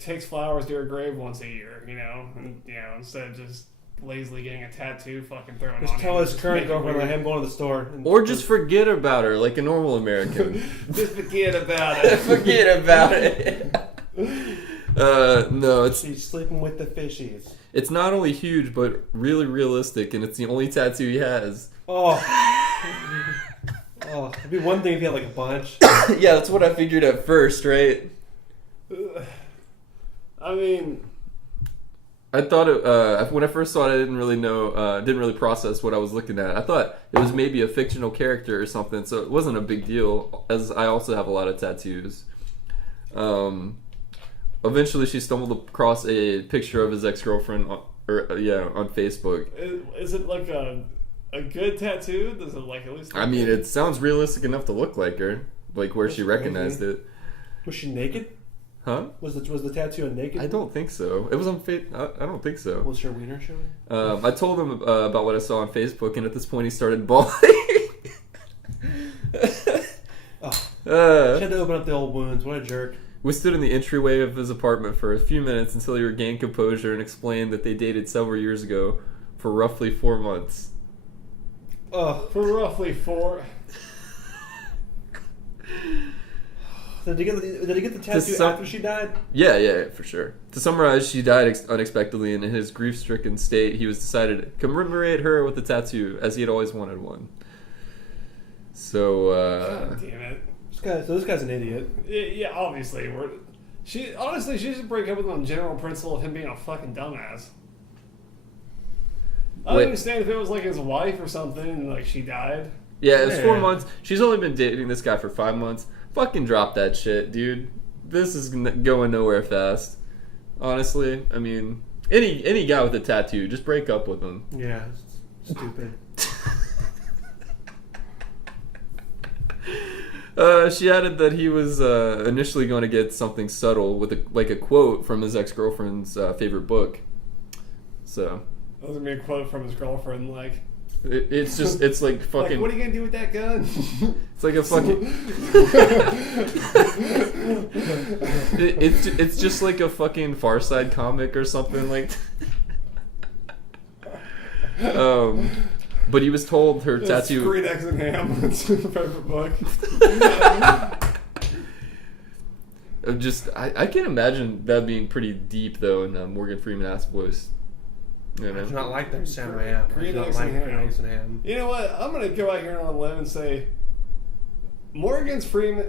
takes flowers to her grave once a year, you know, and you know, instead of just lazily getting a tattoo fucking thrown Just on tell him. his Just current make it girlfriend weird. let him go to the store. And Or just forget about her like a normal American. Just forget about it. Forget about it. No, she's sleeping with the fishies. it's not only huge but really realistic, and it's the only tattoo he has. Oh. Oh, it'd be one thing if he had like a bunch. Yeah, that's what I figured at first, right? I mean, I thought it, when I first saw it, I didn't really process what I was looking at. I thought it was maybe a fictional character or something, so it wasn't a big deal, as I also have a lot of tattoos. Eventually she stumbled across a picture of his ex-girlfriend on Facebook. is it like a good tattoo? Does it like at least? I mean, it sounds realistic enough to look like her, like where she recognized it. Was she naked? Huh? Was the tattoo a naked? I don't think so. It was on I don't think so. Was her wiener showing? I told him about what I saw on Facebook, and at this point he started bawling. Oh. Uh, She had to open up the old wounds. What a jerk. We stood in the entryway of his apartment for a few minutes until he regained composure and explained that they dated several years ago for roughly 4 months. Oh, For roughly 4. so did he get the tattoo after she died? Yeah, for sure. To summarize, she died unexpectedly, and in his grief-stricken state, he was decided to commemorate her with a tattoo, as he had always wanted one. So, God damn it. This guy's an idiot. Yeah, obviously. She should break up with him on general principle of him being a fucking dumbass. I don't understand if it was like his wife or something and like she died. Yeah, it's 4 months. She's only been dating this guy for 5 months. Fucking drop that shit, dude. This is going nowhere fast. Honestly, I mean, any guy with a tattoo, just break up with him. Yeah, stupid. She added that he was initially going to get something subtle with a quote from his ex-girlfriend's favorite book. So That was gonna be a quote from his girlfriend, like, it's like fucking. like, what are you gonna do with that gun? It's like a fucking. it's just like a fucking Far Side comic or something like. But he was told her tattoo. Green eggs and ham. It's her favorite book. I can imagine that being pretty deep though in Morgan Freeman-ass voice. You know? I do not like them Sam I am. I Green do not eggs like and green ham. eggs and ham. You know what? I'm gonna go out here on a limb and say Morgan Freeman's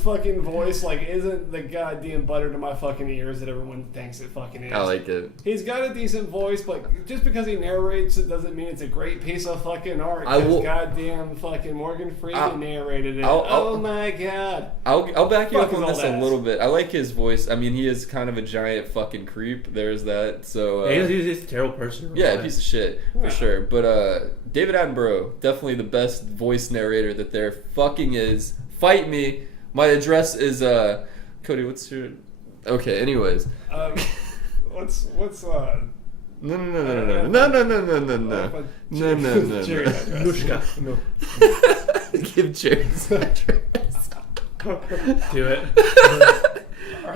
fucking voice like isn't the goddamn butter to my fucking ears that everyone thinks it fucking is. I like it. He's got a decent voice, but just because he narrates it doesn't mean it's a great piece of fucking art. Goddamn fucking Morgan Freeman narrated it. Oh my god. I'll back you up on this all a little bit. I like his voice. I mean, he is kind of a giant fucking creep. There's that. So he's a terrible person. yeah, a piece of shit for sure. But David Attenborough, definitely the best voice narrator that there fucking is. Fight me. My address is Cody. What's your? Okay. Anyways. What's No. Nushka. No. Give Jerry's address. Do it.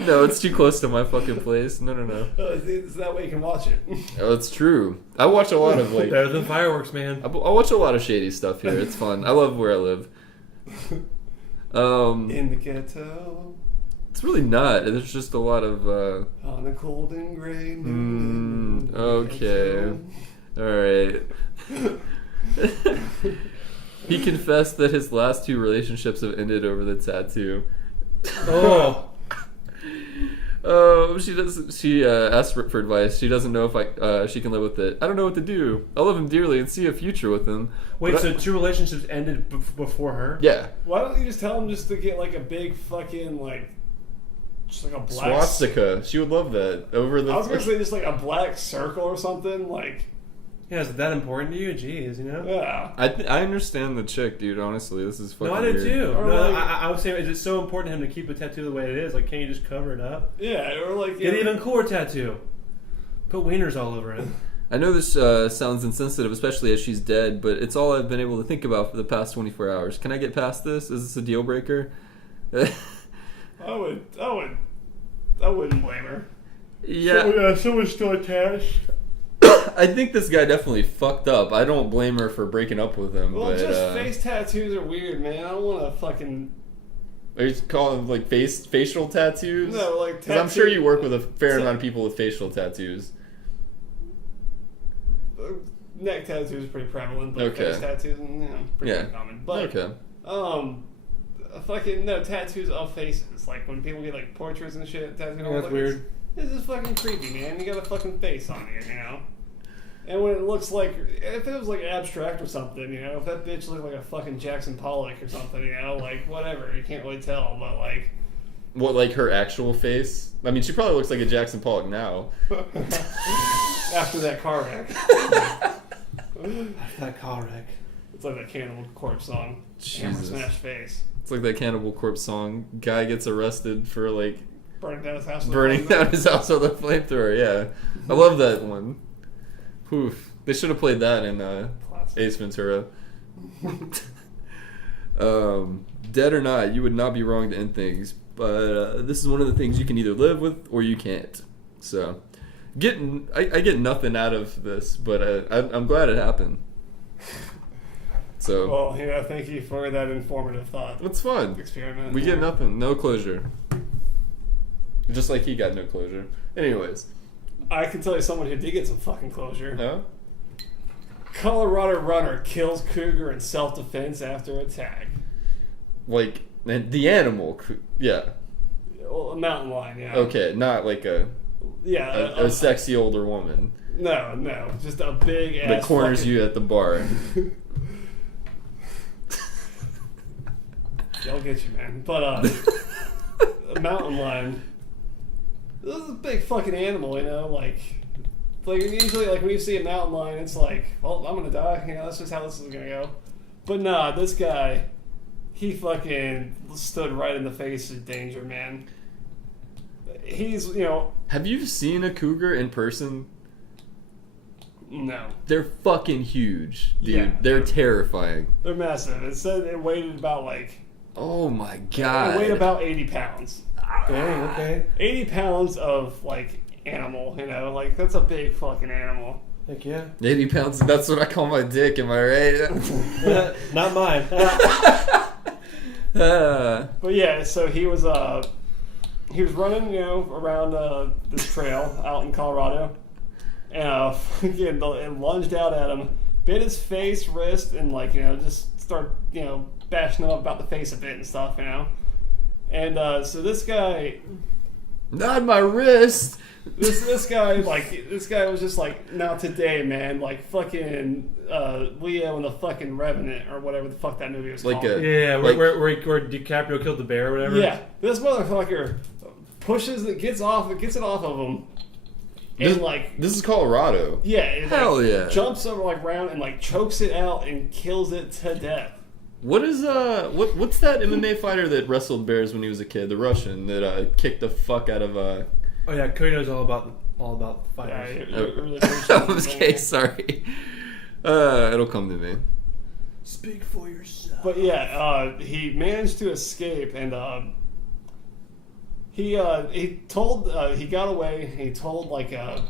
No, it's too close to my fucking place. No. It's that way you can watch it. Oh, it's true. I watch a lot of like. Better than fireworks, man. I watch a lot of shady stuff here. It's fun. I love where I live. In the ghetto. It's really not. There's just a lot of. On a cold and gray. Okay. All right. He confessed that his last 2 relationships have ended over the tattoo. Oh. She asked for advice. She doesn't know if she can live with it. I don't know what to do. I love him dearly and see a future with him. Wait, so 2 relationships ended before her? Yeah. Why don't you just tell him just to get like a big fucking like, just like a black swastika? She would love that. I was gonna say just like a black circle or something like. Yeah, is it that important to you? Jeez, you know? Yeah. I understand the chick, dude. Honestly, this is fucking. No, I do weird. too. Or No, like- I was saying, is it so important to him to keep a tattoo the way it is? Like, can't you just cover it up? Yeah, or like Get an even cooler tattoo. Put wieners all over it. I know this sounds insensitive, especially as she's dead, but it's all I've been able to think about for the past 24 hours. Can I get past this? Is this a deal breaker? I wouldn't blame her. Yeah. Someone's still attached. I think this guy definitely fucked up. I don't blame her for breaking up with him. Well, but, just face tattoos are weird, man. I don't want to fucking. Are you calling them like facial tattoos? No, like Because I'm sure you work with a fair amount of people with facial tattoos. Neck tattoos are pretty prevalent, but Okay. face tattoos, pretty common. But Okay. fucking no tattoos of faces. Like when people get like portraits and shit tattooed. Yeah, that's weird. This is fucking creepy, man. You got a fucking face on you, you know. And when it looks like, if it was like abstract or something, you know, if that bitch looked like a fucking Jackson Pollock or something, you know, like whatever, you can't really tell, but like. What, like her actual face? I mean, she probably looks like a Jackson Pollock now. After that car wreck. That car wreck. It's like that Cannibal Corpse song. Hammer Jesus. smash face. It's like that Cannibal Corpse song. Guy gets arrested for like Burning down his house. burning down his house with a flamethrower. Yeah, I love that one. Oof. They should have played that in Classic. Ace Ventura. Dead or not, you would not be wrong to end things. But this is one of the things you can either live with or you can't. So, I get nothing out of this, but I'm glad it happened. So, Well, thank you for that informative thought. it's fun. Experiment. We get nothing, no closure. Just like he got no closure. Anyways, I can tell you someone who did get some fucking closure. no? Colorado runner kills cougar in self-defense after attack. Like the animal, yeah. Well, a mountain lion, yeah. Okay, not like a sexy older woman No, just a big ass. that corners fucking, you at the bar. They'll get you, man. But a mountain lion. This is a big fucking animal, like usually like when you see a mountain lion, it's like, well, I'm gonna die. That's just how this is gonna go. But nah, this guy, he fucking stood right in the face of danger, man. He's, Have you seen a cougar in person? No. They're fucking huge, dude. Yeah. They're terrifying. They're massive. It said it weighed about Oh my it god. weighed about 80 pounds. Dang, okay. 80 pounds of animal, that's a big fucking animal. Heck yeah. 80 pounds, that's what I call my dick, am I right? Not mine. But yeah, so he was running, around this trail out in Colorado, and fucking it lunged out at him, bit his face, wrist, and just start bashing him up about the face a bit and stuff, And so this guy, Not my wrist. this guy was just like, not today, man. Like fucking Leo and the fucking Revenant or whatever the fuck that movie was Like called. Yeah, Like- where DiCaprio killed the bear or whatever. Yeah, this motherfucker pushes it, gets it off of him, and This is Colorado. yeah, it, Hell yeah. jumps over round and chokes it out and kills it to death. What is what's that MMA fighter that wrestled bears when he was a kid? The Russian that kicked the fuck out of Oh yeah, Cody knows all about Yeah, fighters. you're really pushing Okay, sorry. It'll come to me. Speak for yourself. But yeah, he managed to escape, and he got away. He told a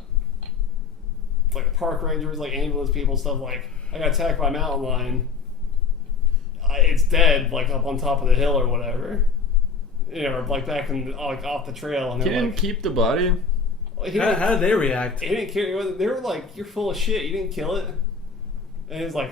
park rangers, ambulance people, stuff I got attacked by a mountain lion. It's dead, up on top of the hill or whatever, or back in off the trail. And He they're didn't keep the body. How did they react? He didn't care. They were like, "You're full of shit. You didn't kill it." And he's like,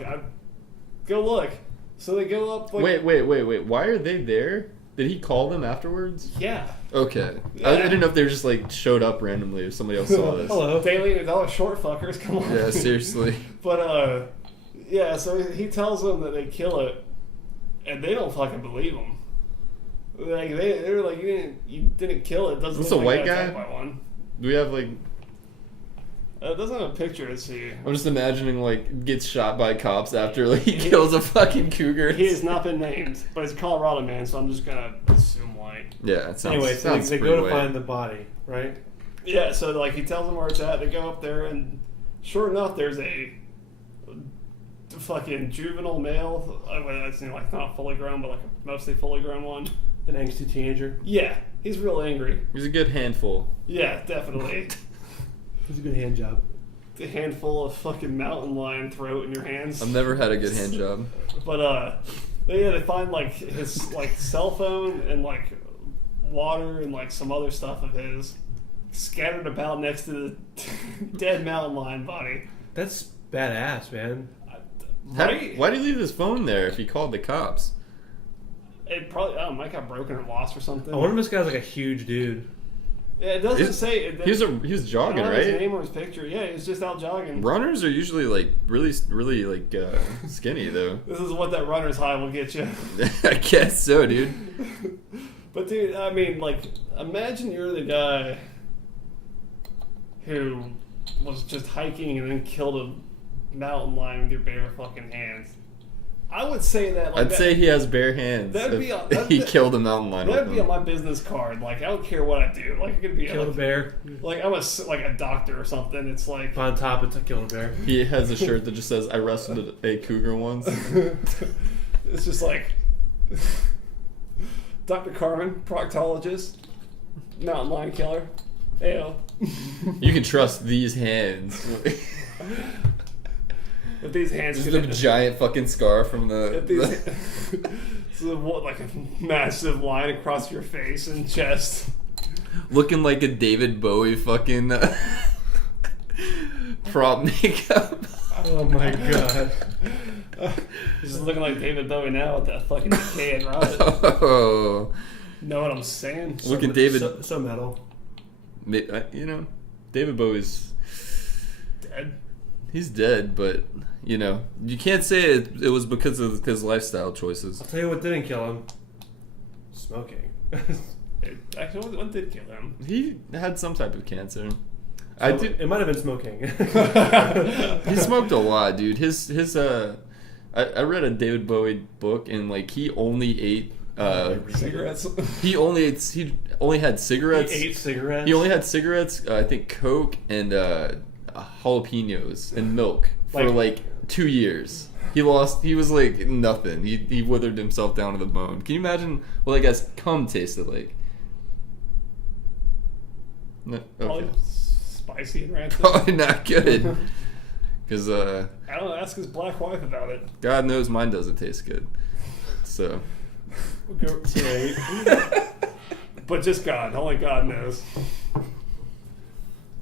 "Go look." So they go up. Wait. Why are they there? Did he call them afterwards? Yeah. Okay. Yeah. I didn't know if they were just showed up randomly if somebody else saw this. Hello. Daily and all short fuckers. Come on. Yeah, seriously. But yeah. So he tells them that they kill it, and they don't fucking believe him. They were like, you didn't kill it. Doesn't Is this look a like white you got guy? attacked by one. Do we have It doesn't have a picture to see. I'm just imagining gets shot by cops after he kills a fucking cougar. He has not been named, but he's a Colorado man, so I'm just gonna assume white. Yeah, it sounds. Anyway, so sounds they pretty go to white. find the body, right? Yeah, so he tells them where it's at. They go up there, and sure enough, there's a fucking juvenile male. It's not fully grown, but a mostly fully grown one. An angsty teenager. Yeah, he's real angry. He's a good handful. Yeah, definitely. It's a good hand job. A handful of fucking mountain lion throat in your hands. I've never had a good hand job. But they find his cell phone and water and some other stuff of his scattered about next to the dead mountain lion body. That's badass, man. Right? Why did he leave his phone there if he called the cops? It probably might got broken or lost or something. I wonder if this guy's a huge dude. Yeah, it doesn't Is- say. He was jogging, I don't have his right? name or his picture. Yeah, he was just out jogging. Runners are usually really skinny though. This is what that runner's high will get you. I guess so, dude. But dude, I mean, imagine you're the guy who was just hiking and then killed a mountain lion with your bare fucking hands. I would say that. I'd say he has bare hands. That'd if be he killed a mountain lion. That'd with be on them. my business card. I don't care what I do. It could be Killed a bear. I'm a doctor or something. It's On top, it's a killed a bear. He has a shirt that just says, "I wrestled a cougar once." it's just Dr. Carmen, proctologist, mountain lion killer. Ayo. You can trust these hands. If these hands Just could a giant fucking scar from the. so what, like a massive line across your face and chest. Looking like a David Bowie fucking prop makeup. Oh my god. Just looking like David Bowie now with that fucking decay and rot. Oh. Know what I'm saying? Looking David. So metal. You know, David Bowie's Dead. He's dead, but you know, you can't say it was because of his lifestyle choices. I'll tell you what didn't kill him. Smoking. Actually, what did kill him? He had some type of cancer. It might have been smoking. He smoked a lot, dude. I read a David Bowie book, and like he only ate cigarettes. He only had cigarettes. He ate cigarettes. He only had cigarettes. I think Coke and jalapenos and milk for like 2 years. He was like nothing. He withered himself down to the bone. Can you imagine what I guess cum tasted like? No, okay. Probably spicy and rancid. Probably not good. Because I don't know. Ask his black wife about it. God knows mine doesn't taste good. So. Great. But just God. Only God knows.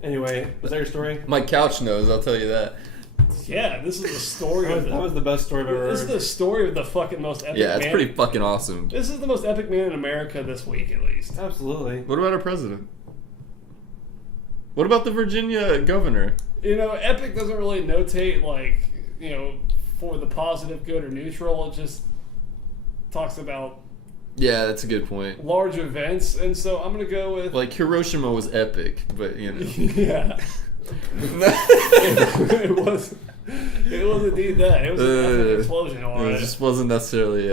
Anyway, was that your story? My couch knows, I'll tell you that. Yeah, this is the story of That was the best story I've ever heard. This is the story of the fucking most epic Yeah, it's man. pretty fucking awesome. This is the most epic man in America this week, at least. Absolutely. What about our president? What about the Virginia governor? You know, epic doesn't really notate, like, you know, for the positive, good, or neutral. It just talks about Yeah, that's a good point. large events, and so I'm gonna go with Like, Hiroshima was epic, but, you know. yeah. it was indeed that. It was an epic explosion, all right. It just wasn't necessarily,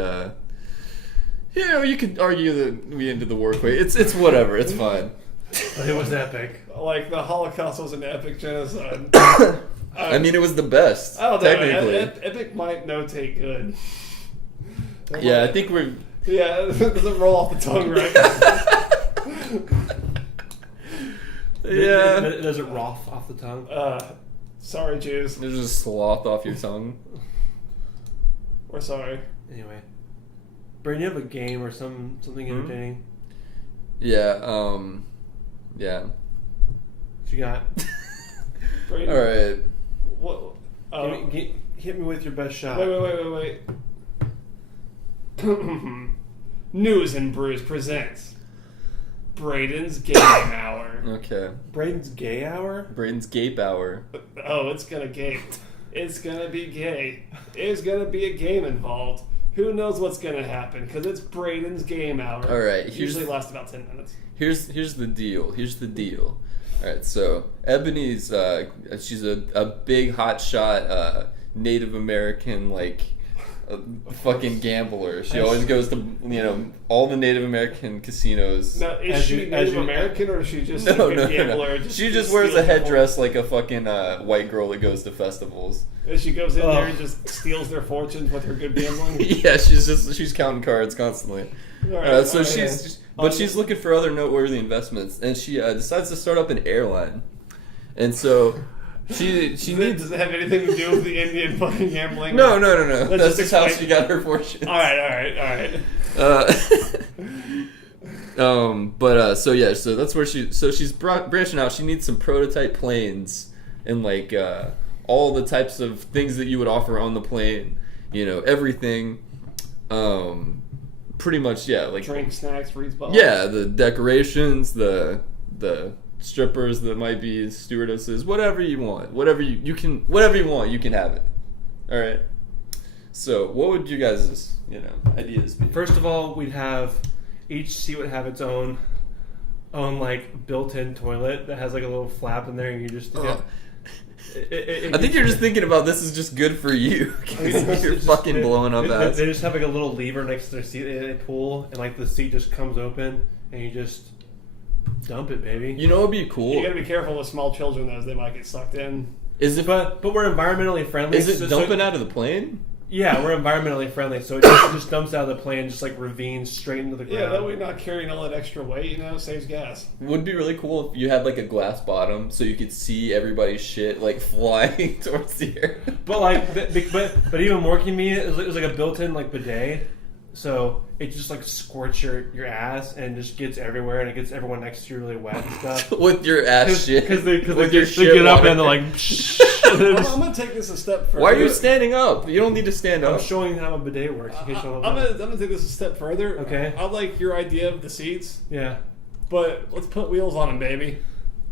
you know, you could argue that we ended the war quick. It's whatever, it's fine. But it was epic. Like, the Holocaust was an epic genocide. I mean, it was the best, I don't know. technically. Epic might notate good. Yeah, I think we're... Yeah, it doesn't roll off the tongue right. Yeah. Does it rough off the tongue? Sorry, Jews. There's just sloth off your tongue. We're sorry. Anyway. Brandon, you have a game or something entertaining? Yeah, yeah. What you got? Brayden, Alright. What? Hit me with your best shot. Wait. Newz N Brewz presents Braden's Game Hour. Okay. Braden's gay hour? Braden's gape hour. Oh, it's gonna gape. It's gonna be gay. There's gonna be a game involved. Who knows what's gonna happen? Because it's Braden's Game Hour. All right. Usually lasts about 10 minutes. Here's the deal. All right. So Ebony's she's a big hotshot Native American fucking gambler. She always goes to all the Native American casinos. Now, is she Native American or is she just a good gambler? No. She just wears a headdress like a fucking white girl that goes to festivals. And she goes in there and just steals their fortunes with her good gambling. Yeah, she's counting cards constantly. She's looking for other noteworthy investments, and she decides to start up an airline, and so. She needs. Does it have anything to do with the Indian fucking gambling? No. That's just how she got her fortune. All right. So that's where she's branching out. She needs some prototype planes and all the types of things that you would offer on the plane. Everything. Pretty much, yeah. Drink, snacks, Reed's balls. Yeah, the decorations, the strippers that might be stewardesses, whatever you want, whatever you want, you can have it. All right. So, what would you guys' ideas be? First of all, we'd have each seat would have its own built-in toilet that has a little flap in there, and you just. I think you're just thinking about this is just good for you. You're fucking blowing up ass. They just have a little lever next to their seat. They pull, and the seat just comes open, and you just. Dump it, baby. It'd be cool. You gotta be careful with small children, though, as they might get sucked in. Is it? But we're environmentally friendly. Is it dumping out of the plane? Yeah, we're environmentally friendly, so it just dumps out of the plane, just like ravines straight into the ground. Yeah, that way you're not carrying all that extra weight, saves gas. Would be really cool if you had like a glass bottom so you could see everybody's shit like flying towards the air. But but even more convenient, it was like a built-in like bidet, so it just like squirts your ass and just gets everywhere, and it gets everyone next to you really wet and stuff. With your ass shit. Because they shit get up water. and they're like. I'm gonna take this a step further. Why are you standing up? You don't need to stand I'm up. showing how a bidet works. In case you don't know. I'm gonna take this a step further. Okay. I like your idea of the seats. Yeah. But let's put wheels on them, baby.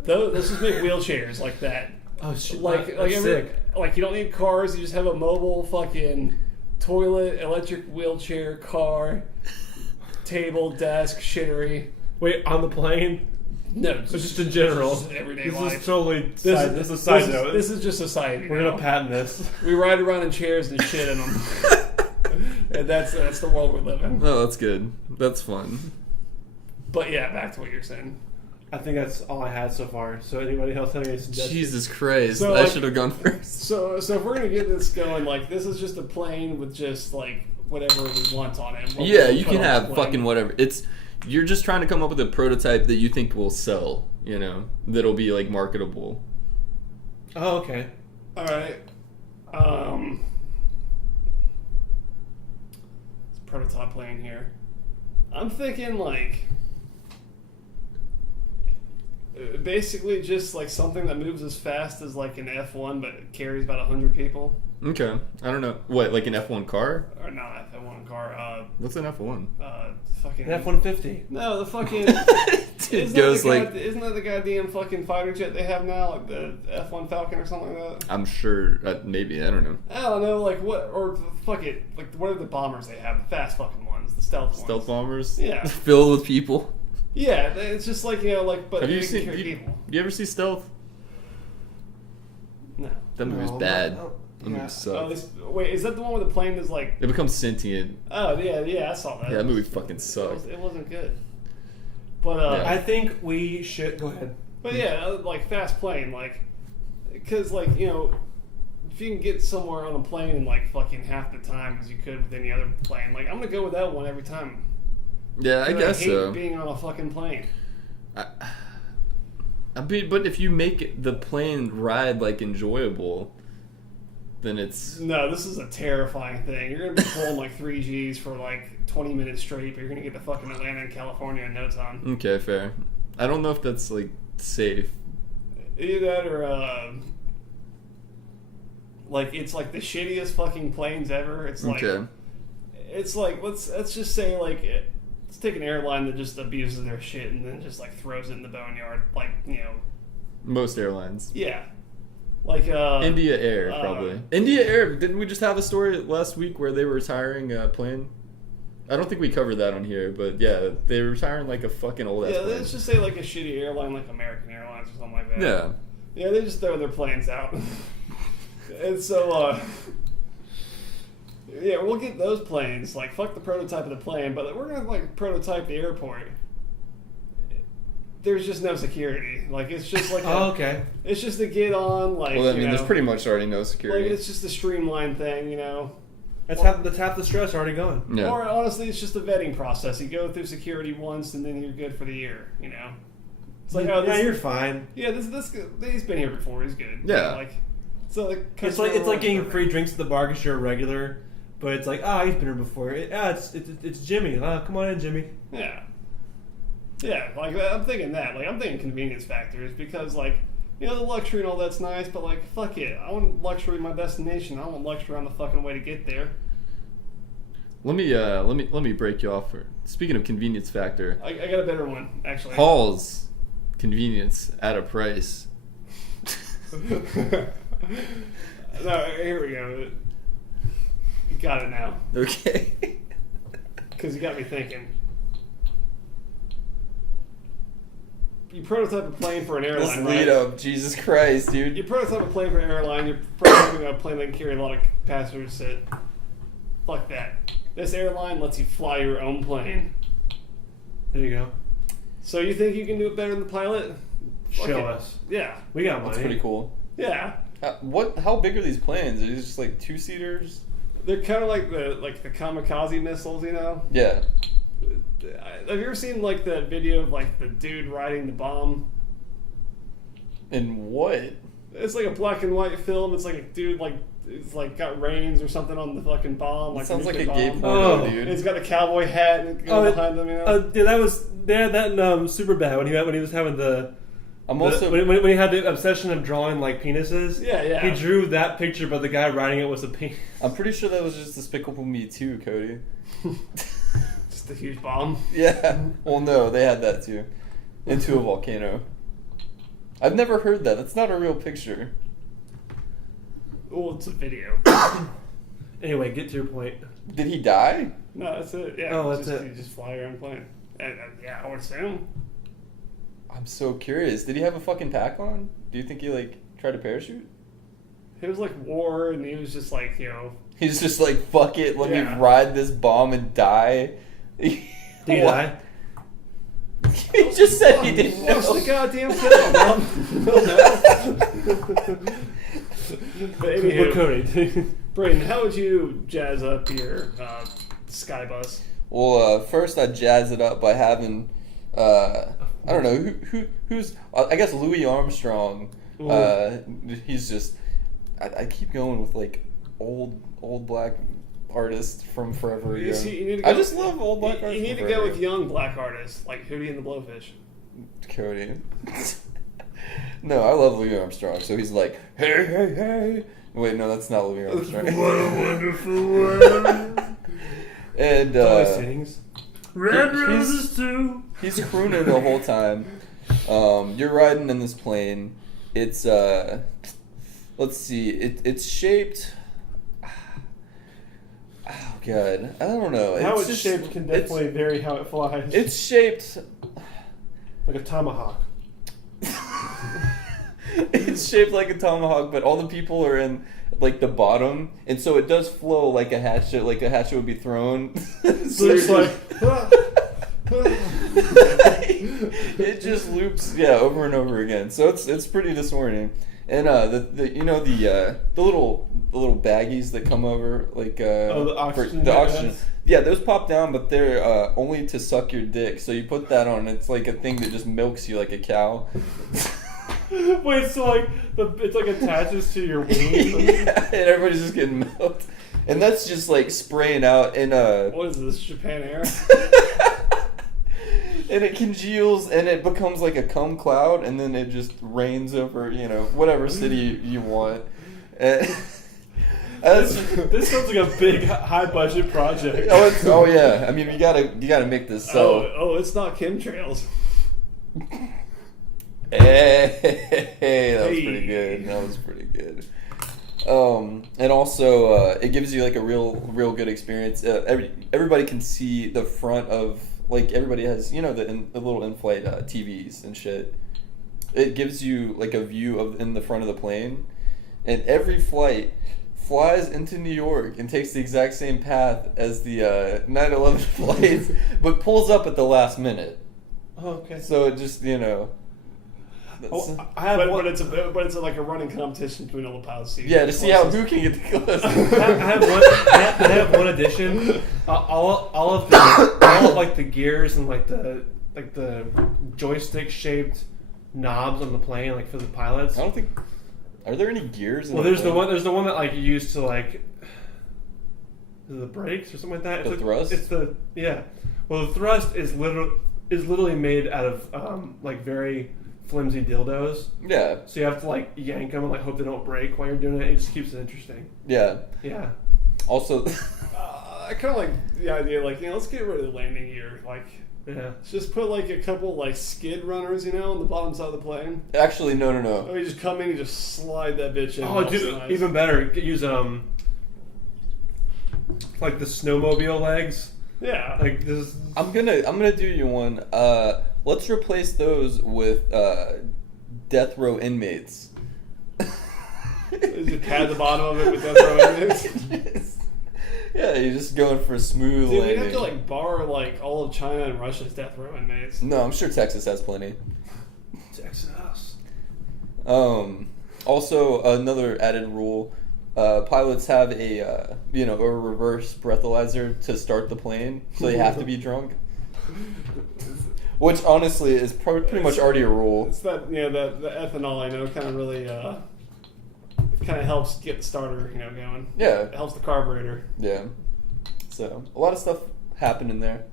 Let's just make wheelchairs like that. Oh shit! Like sick. Like you don't need cars. You just have a mobile fucking toilet, electric wheelchair, car, table, desk, shittery. Wait, on the plane? No, Just in general. Just everyday This life. is totally This this is a side note. This is just society. We're gonna patent this. We ride around in chairs and shit in them. And that's the world we live in. Oh, that's good. That's fun. But yeah, back to what you're saying. I think that's all I had so far. So anybody else have any suggestions? Jesus Christ. So, I like- should have gone first. So if we're gonna get this going, like this is just a plane with just like whatever we want on it. What Yeah, we you put can on the have plane. fucking whatever. You're just trying to come up with a prototype that you think will sell, that'll be like marketable. Oh, okay. All right. It's a prototype plane here. I'm thinking like basically just like something that moves as fast as like an F1 but carries about 100 people. Okay. I don't know. What, like an F1 car? Or not F1 car. What's an F1? Fucking An F-150. No, the fucking It goes like... isn't that the goddamn fucking fighter jet they have now, like the F1 Falcon or something like that? I'm sure, maybe, I don't know. I don't know, like what, or fuck it, like what are the bombers they have? The fast fucking ones, the stealth ones. Stealth bombers? Yeah. Filled with people? Yeah, it's just like, but Have you they seen... carry You, people. you ever see Stealth? No. That movie's No, bad. no, That yeah. movie sucks. Wait, is that the one where the plane is like... It becomes sentient. Oh, yeah, I saw that. Yeah, that movie fucking sucked. It wasn't good. But, Yeah. I think we should... Go ahead. But yeah, like fast plane, like, because like if you can get somewhere on a plane in like fucking half the time as you could with any other plane, like I'm gonna go with that one every time. Yeah, I guess hate so. being on a fucking plane. But if you make the plane ride like enjoyable, then it's... No, this is a terrifying thing. You're gonna be pulling like 3Gs for like 20 minutes straight, but you're gonna get to fucking Atlanta and California in no time. Okay, fair. I don't know if that's like safe. Either that or like it's like the shittiest fucking planes ever. It's like Okay. it's like let's just say like let's take an airline that just abuses their shit and then just like throws it in the boneyard, like Most airlines. yeah, like India Air, probably. India Air, didn't we just have a story last week where they were retiring a plane? I don't think we covered that on here, but yeah, they were retiring like a fucking old ass yeah. plane. Let's just say like a shitty airline, like American Airlines or something like that. Yeah. Yeah, they just throw their planes out. And so, yeah, we'll get those planes. Like, fuck the prototype of the plane, but we're gonna like prototype the airport. There's just no security. Like, it's just like okay. it's just to get on. Like, Well, I mean, there's pretty much already no security. like it's just a streamlined thing, That's half the stress already gone. Yeah. Or honestly, it's just a vetting process. You go through security once, and then you're good for the year. It's like, oh, yeah, this, you're fine. yeah, this he's been here before. He's good. Yeah. Like, so like It's like getting free drinks at the bar because you're a regular, but it's like, he's been here before. It's Jimmy. Come on in, Jimmy. Yeah. Yeah, like I'm thinking that. Like I'm thinking convenience factors because like the luxury and all that's nice, but like fuck it. I want luxury in my destination. I don't want luxury on the fucking way to get there. Let me break you off. Speaking of convenience factor, I got a better one actually. Hall's convenience at a price. No, here we go. You got it now. Okay. Because you got me thinking. You prototype a plane for an This airline, lead right? up, Jesus Christ, dude. You prototype a plane for an airline. You're prototyping a plane that can carry a lot of passengers. Sit. Fuck that. This airline lets you fly your own plane. There you go. So you think you can do it better than the pilot? Fuck Show it. us. Yeah. We got money. That's pretty cool. Yeah. How big are these planes? Are these just like 2-seaters? They're kind of like the kamikaze missiles, you know. Yeah. Have you ever seen like that video of like the dude riding the bomb? And what? It's like a black and white film. It's like a dude like it's like got reins or something on the fucking bomb. Like Sounds like a bomb. gay porno, dude. And he's got a cowboy hat and behind them, you know. Yeah, they had that in Superbad when he was having when he had the obsession of drawing like penises. Yeah. He drew that picture, but the guy writing it was a penis. I'm pretty sure that was just Despicable Me too, Cody. Just a huge bomb. Yeah. Well, no, they had that too. Into a volcano. I've never heard that. That's not a real picture. Well, it's a video. Anyway, get to your point. Did he die? No, that's it. Yeah. Oh, that's it. You just fly around plane. Yeah, I would assume. I'm so curious. Did he have a fucking pack on? Do you think he like tried to parachute? It was like war, and he was just like, you know. He's just like, fuck it, let me Yeah. ride this bomb and die. Did he die? He just said he didn't know. Watch the goddamn film, Mom. But anywho, Cody. Brayden, how would you jazz up your sky bus? Well, first I jazz it up by having, I don't know, who's, I guess Louis Armstrong. He's just, I keep going with like old black artists from forever ago. I just love old black artists. You need to go with young black artists, like Hootie and the Blowfish. Cody. No, I love Louis Armstrong, so he's like, hey. Wait, no, that's not Louis Armstrong. What a wonderful world. And Sings. Red roses too. he's crooning the whole time. You're riding in this plane. It's let's see. It's shaped. Oh god, I don't know. How it's shaped can definitely vary how it flies. It's shaped like a tomahawk. It's shaped like a tomahawk, but all the people are in like the bottom, and so it does flow like a hatchet. Like a hatchet would be thrown. So Looks like. It just loops, over and over again. So it's pretty disorienting. And the little baggies that come over, like the oxygen. the oxygen. Yeah, those pop down, but they're only to suck your dick. So you put that on, it's like a thing that just milks you like a cow. Wait, so like it's like attaches to your wings? Yeah, and everybody's just getting milked, and that's just like spraying out. And what is this, Japan Air? and it congeals, and it becomes like a cum cloud, and then it just rains over whatever city you want. This sounds like a big high budget project. Oh yeah, I mean you gotta make this so. Oh, it's not chemtrails. Hey, that was pretty good. That was pretty good. And also, it gives you like a real good experience. Everybody can see the front of, like, everybody has the little in-flight TVs and shit. It gives you like a view of in the front of the plane, and every flight flies into New York and takes the exact same path as the 9/11 flights, but pulls up at the last minute. Oh, okay. So it just I have but it's like a running competition between all the pilots. to see who can get the closest. I have one addition. All of like the gears and like the joystick shaped knobs on the plane, like for the pilots. I don't think. Are there any gears? Well, there's the one that like you use to like the brakes or something like that. The thrust. Well, the thrust is literally made out of like very flimsy dildos. Yeah. So you have to like yank them and like hope they don't break while you're doing it. It just keeps it interesting. Yeah. Yeah. Also, I kind of like the idea, like, let's get rid of the landing gear. Like, just put like a couple like skid runners, on the bottom side of the plane. Actually, no. Or you just come in and just slide that bitch in. Oh, dude, nice. even better. Use like the snowmobile legs. Yeah. Like this. I'm gonna do you one. Let's replace those with death row inmates. Just pad the bottom of it with death row inmates. Yeah, you're just going for a smooth Dude, landing. we have to like borrow like all of China and Russia's death row inmates. No, I'm sure Texas has plenty. Texas. Also, another added rule: pilots have a reverse breathalyzer to start the plane, so they have to be drunk. Which honestly is pretty much already a rule. It's that the ethanol I know kind of really kind of helps get the starter going. Yeah. It helps the carburetor. Yeah. So a lot of stuff happened in there.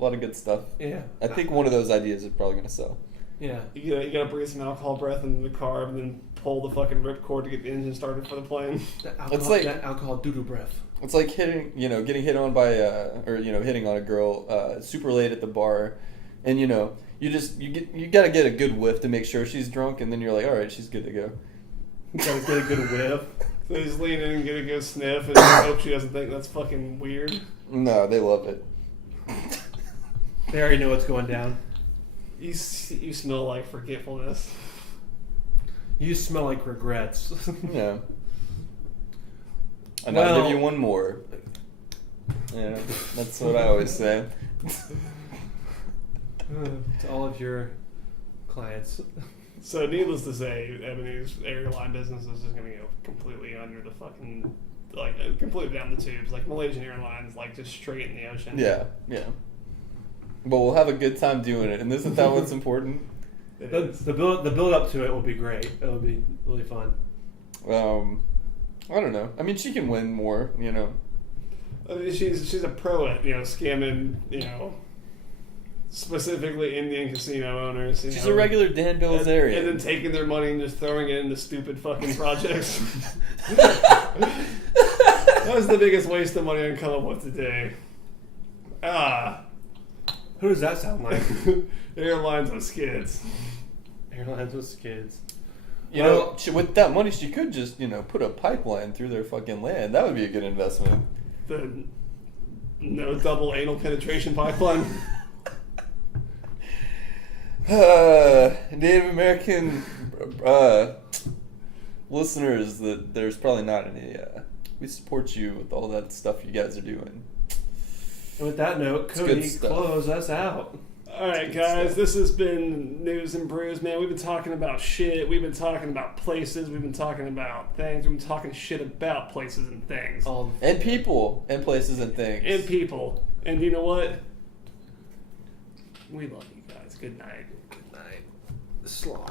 A lot of good stuff. Yeah. I think one of those ideas is probably gonna sell. Yeah. You gotta breathe some alcohol breath into the car and then pull the fucking ripcord to get the engine started for the plane. That alcohol doo-doo breath. It's like getting hit on by hitting on a girl super late at the bar, and you gotta get a good whiff to make sure she's drunk, and then you're like, all right, she's good to go. You gotta get a good whiff. So you just lean in and get a good sniff and hope she doesn't think that's fucking weird. No, they love it. They already know what's going down. You smell like forgetfulness. You smell like regrets. Yeah. And I'll give you one more. Yeah, that's what I always say. To all of your clients. So needless to say, Ebony's airline business is just going to go completely under the fucking, completely down the tubes. Like Malaysian Airlines, just straight in the ocean. Yeah, yeah. But we'll have a good time doing it, and isn't that what's important? The build up to it will be great. It'll be really fun. I don't know. I mean, she can win more, I mean, she's a pro at scamming specifically Indian casino owners. She's a regular Dan Bilzerian. And then taking their money and just throwing it into stupid fucking projects. That was the biggest waste of money I can come up with today. Who does that sound like? Airlines with skids. Airlines with skids. With that money, she could just, put a pipeline through their fucking land. That would be a good investment. The no double anal penetration pipeline. Native American listeners, that there's probably not any. We support you with all that stuff you guys are doing. And with that note, Cody, close us out. All right, guys, this has been Newz N Brewz, man. We've been talking about shit. We've been talking about places. We've been talking about things. We've been talking shit about places and things. And people. And places and things. And people. And you know what? We love you guys. Good night. Good night. Slide.